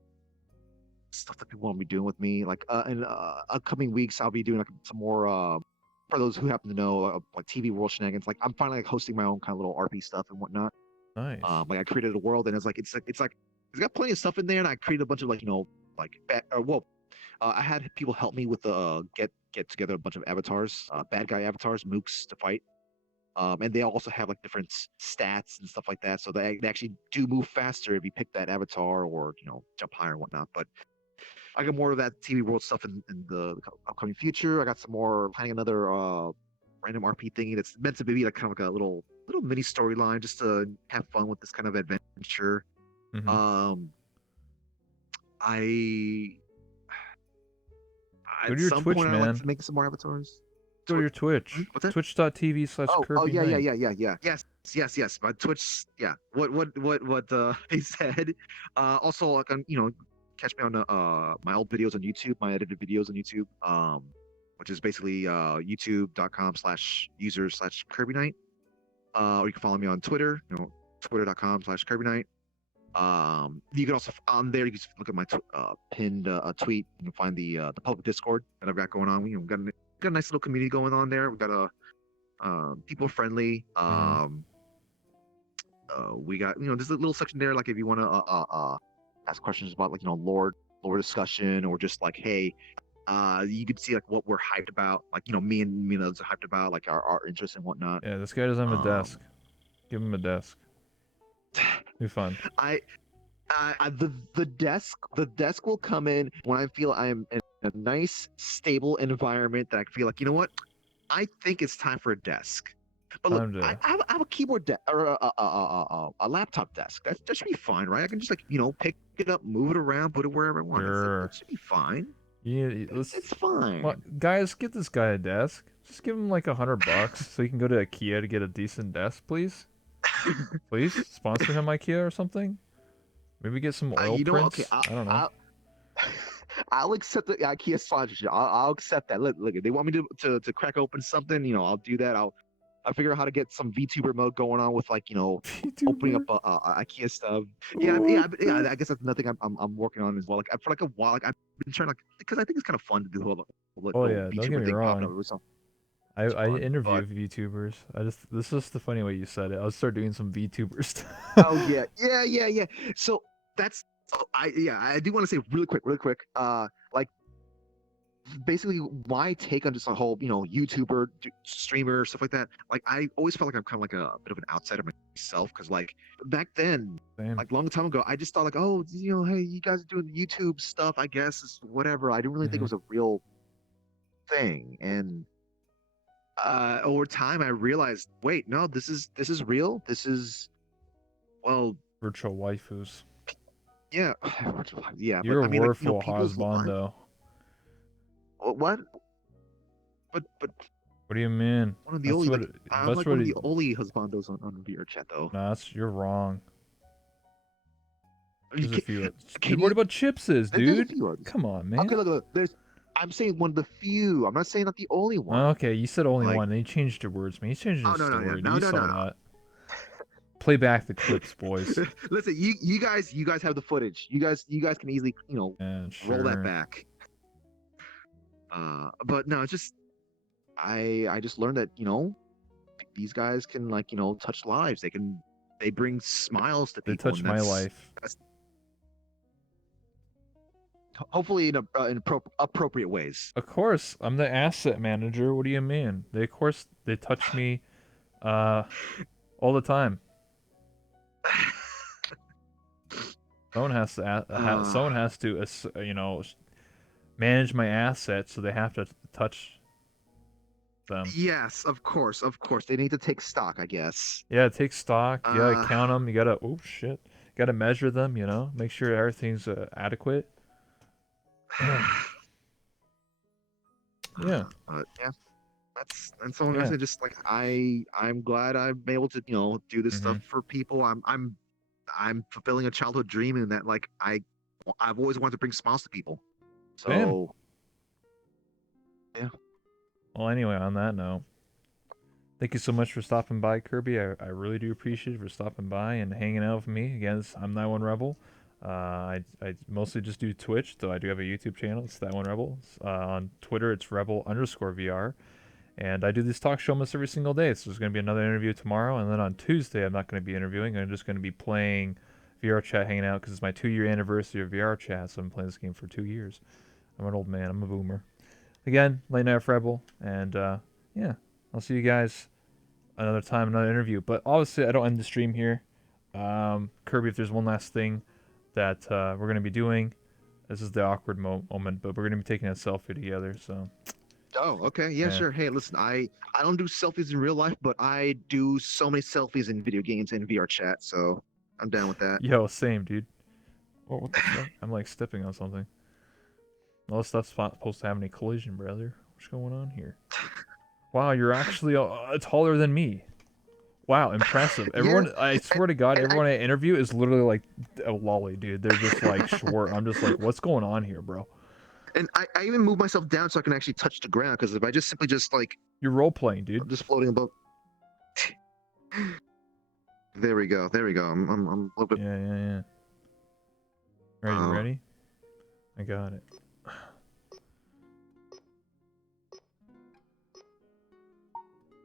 stuff that people want to be doing with me. Like in upcoming weeks, I'll be doing like some more. For those who happen to know, like TV World shenanigans. Like I'm finally like hosting my own kind of little RP stuff and whatnot. Nice. Like I created a world, and it's got plenty of stuff in there, and I created a bunch of like like I had people help me with the get together a bunch of avatars, bad guy avatars, mooks to fight. And they also have like different stats and stuff like that, so they actually do move faster if you pick that avatar or jump higher and whatnot. But I got more of that TV World stuff in the upcoming future. I got some more planning another random RP thingy that's meant to be like kind of like a little mini storyline just to have fun with this kind of adventure. Mm-hmm. I Go at to your some Twitch, point I like man. to make some more avatars. Go to your Twitch. What's that? Oh, yeah, yeah, Twitch.tv/KirbyNite. yeah, yeah, yeah. Yes. My Twitch, yeah. What they said. Also, like catch me on my old videos on YouTube, my edited videos on YouTube. Which is basically youtube.com/user/KirbyNite. Or you can follow me on Twitter, twitter.com/KirbyNite. You can also on there you can look at my pinned tweet. You can find the public Discord that I've got going on. We got a nice little community going on there. We got a people friendly. We got there's a little section there like if you want to ask questions about like lore discussion or just like hey you can see like what we're hyped about like me and others are hyped about like our interests and whatnot. Yeah, this guy doesn't have a desk. Give him a desk. Be fun. The desk will come in when I feel I am in a nice stable environment that I feel like I think it's time for a desk. But look, I have a keyboard or a laptop desk. That should be fine, right? I can just like pick it up, move it around, put it wherever I want. Sure. It should be fine. Yeah, It's fine. Well, guys, get this guy a desk. Just give him like $100 so he can go to IKEA to get a decent desk, please. Please sponsor him IKEA or something. Maybe get some oil prints. Okay, I don't know. I'll accept the IKEA sponsorship. I'll accept that. Look, if they want me to crack open something, I'll do that. I'll figure out how to get some VTuber mode going on with like opening up IKEA stuff. Yeah. I guess that's another thing I'm working on as well. Like for like a while, like I've been trying like because I think it's kind of fun to do a Oh yeah, don't get me wrong. I interview but... VTubers. This is the funny way you said it. I'll start doing some VTuber stuff. Oh yeah. So that's I do want to say really quick. Like basically my take on just a whole YouTuber streamer stuff like that. Like I always felt like I'm kind of like a bit of an outsider myself because like back then, Same. like long time ago, I just thought like hey, you guys are doing YouTube stuff. I guess it's whatever. I didn't really think it was a real thing and. Over time, I realized, wait, no, this is real. This is, well, virtual waifus. Yeah, yeah. You're but, I mean, a like, warful husbando. What? But. What do you mean? One of the only. I'm like one of the only husbandos on VR chat, though. Nah, you're wrong. There's a few. Dude, what about Chips is, dude? Come on, man. Okay, look. I'm saying one of the few. I'm not saying not the only one. Okay, you said only one. Then you changed your words, man. You changed your story. No, saw that. Play back the clips, boys. Listen, you guys have the footage. You guys can easily roll that back. But no, it's just I just learned that these guys can like touch lives. They bring smiles to people. They touch my life. Hopefully in appropriate ways. Of course, I'm the asset manager. What do you mean? They touch me all the time. Someone has to manage my assets, so they have to touch them. Yes, of course. They need to take stock, I guess. Yeah, take stock. You gotta count them. You gotta gotta measure them. Make sure everything's adequate. Yeah. That's all I'm gonna say. Just like I'm glad I'm able to do this stuff for people. I'm fulfilling a childhood dream in that like I've always wanted to bring smiles to people. So yeah. Well, anyway, on that note, thank you so much for stopping by, Kirby. I really do appreciate it for stopping by and hanging out with me. Again, I'm That One Rebel. I mostly just do Twitch, though I do have a YouTube channel. It's That One Rebel. On Twitter, it's Rebel_VR. And I do this talk show almost every single day. So there's going to be another interview tomorrow. And then on Tuesday, I'm not going to be interviewing. I'm just going to be playing VR Chat, hanging out, because it's my 2-year anniversary of VR Chat. So I'm playing this game for 2 years. I'm an old man. I'm a boomer. Again, Late Night with Rebel. And yeah, I'll see you guys another time, another interview. But obviously, I don't end the stream here. Kirby, if there's one last thing that we're going to be doing, this is the awkward moment, but we're going to be taking a selfie together. So. Oh, okay. Yeah, Yeah. sure. Hey, listen, I don't do selfies in real life, but I do so many selfies in video games and VR chat, so I'm down with that. Yo, same, dude. What the fuck? I'm like stepping on something. All this stuff's not supposed to have any collision, brother. What's going on here? Wow, you're actually taller than me. Wow, impressive. Yeah, Everyone, I swear to God, and everyone I interview is literally like a lolly, dude. They're just like short. I'm just like, what's going on here, bro? I even move myself down so I can actually touch the ground, because if I just simply just like You're role playing, dude. I'm just floating above. There we go. There we go. I'm a little bit. Yeah. Are you ready? I got it.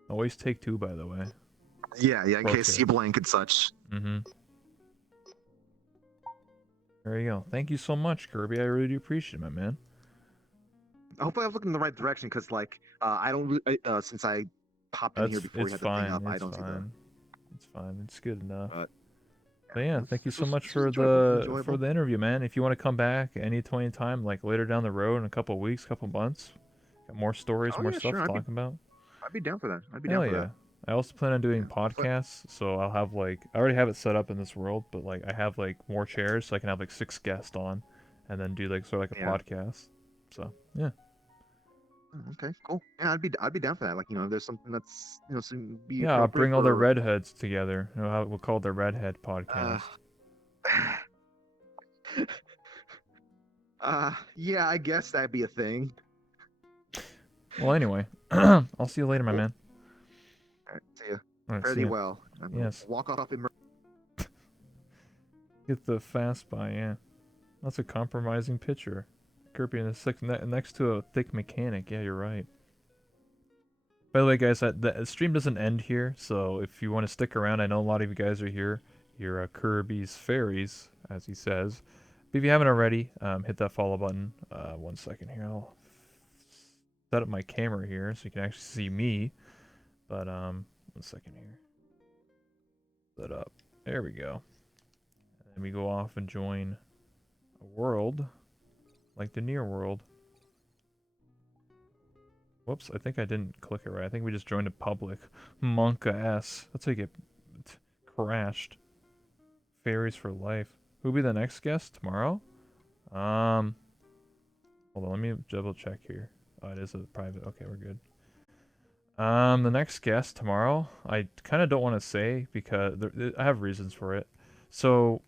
Always take 2, by the way. Yeah, in Okay. case you blank and such. Mm-hmm. There you go. Thank you so much, Kirby. I really do appreciate it, my man. Hopefully, I'm looking in the right direction, because I don't since I popped in here before we had the thing up, I don't see the. It's fine. It's good enough. But yeah, thank you so much this for was enjoyable. the interview, man. If you want to come back any point in time, like later down the road in a couple of weeks, couple months, got more stories, more stuff to talk about. I'd be down for that. I'd be Hell down for yeah. that. I also plan on doing Yeah, podcasts, so I'll have I already have it set up in this world, but like I have like more chairs, so I can have like 6 guests on, and then do like sort of like a podcast. So yeah. Okay, cool. Yeah, I'd be down for that. Like, if there's something that's be Yeah, I'll bring all the for. redheads together. We'll call it the Redhead Podcast. Yeah, I guess that'd be a thing. Well, anyway, I'll see you later, my man. All right, see ya. All right, Fare see thee ya. well. Yes. Walk off in. Get the fast buy, yeah. That's a compromising picture. Kirby in a next to a thick mechanic. Yeah, you're right. By the way, guys, the stream doesn't end here, so if you want to stick around, I know a lot of you guys are here. You're Kirby's fairies, as he says. But if you haven't already, hit that follow button. 1 second here. I'll set up my camera here so you can actually see me. But 1 second here. Set up. There we go. And we go off and join a world like the near world. Whoops, I think I didn't click it right. I think we just joined a public. Monka S. That's how you get crashed. Fairies for life. Who'll be the next guest tomorrow? Hold on, let me double check here. Oh, it is a private. Okay, we're good. The next guest tomorrow, I kind of don't want to say because I have reasons for it. So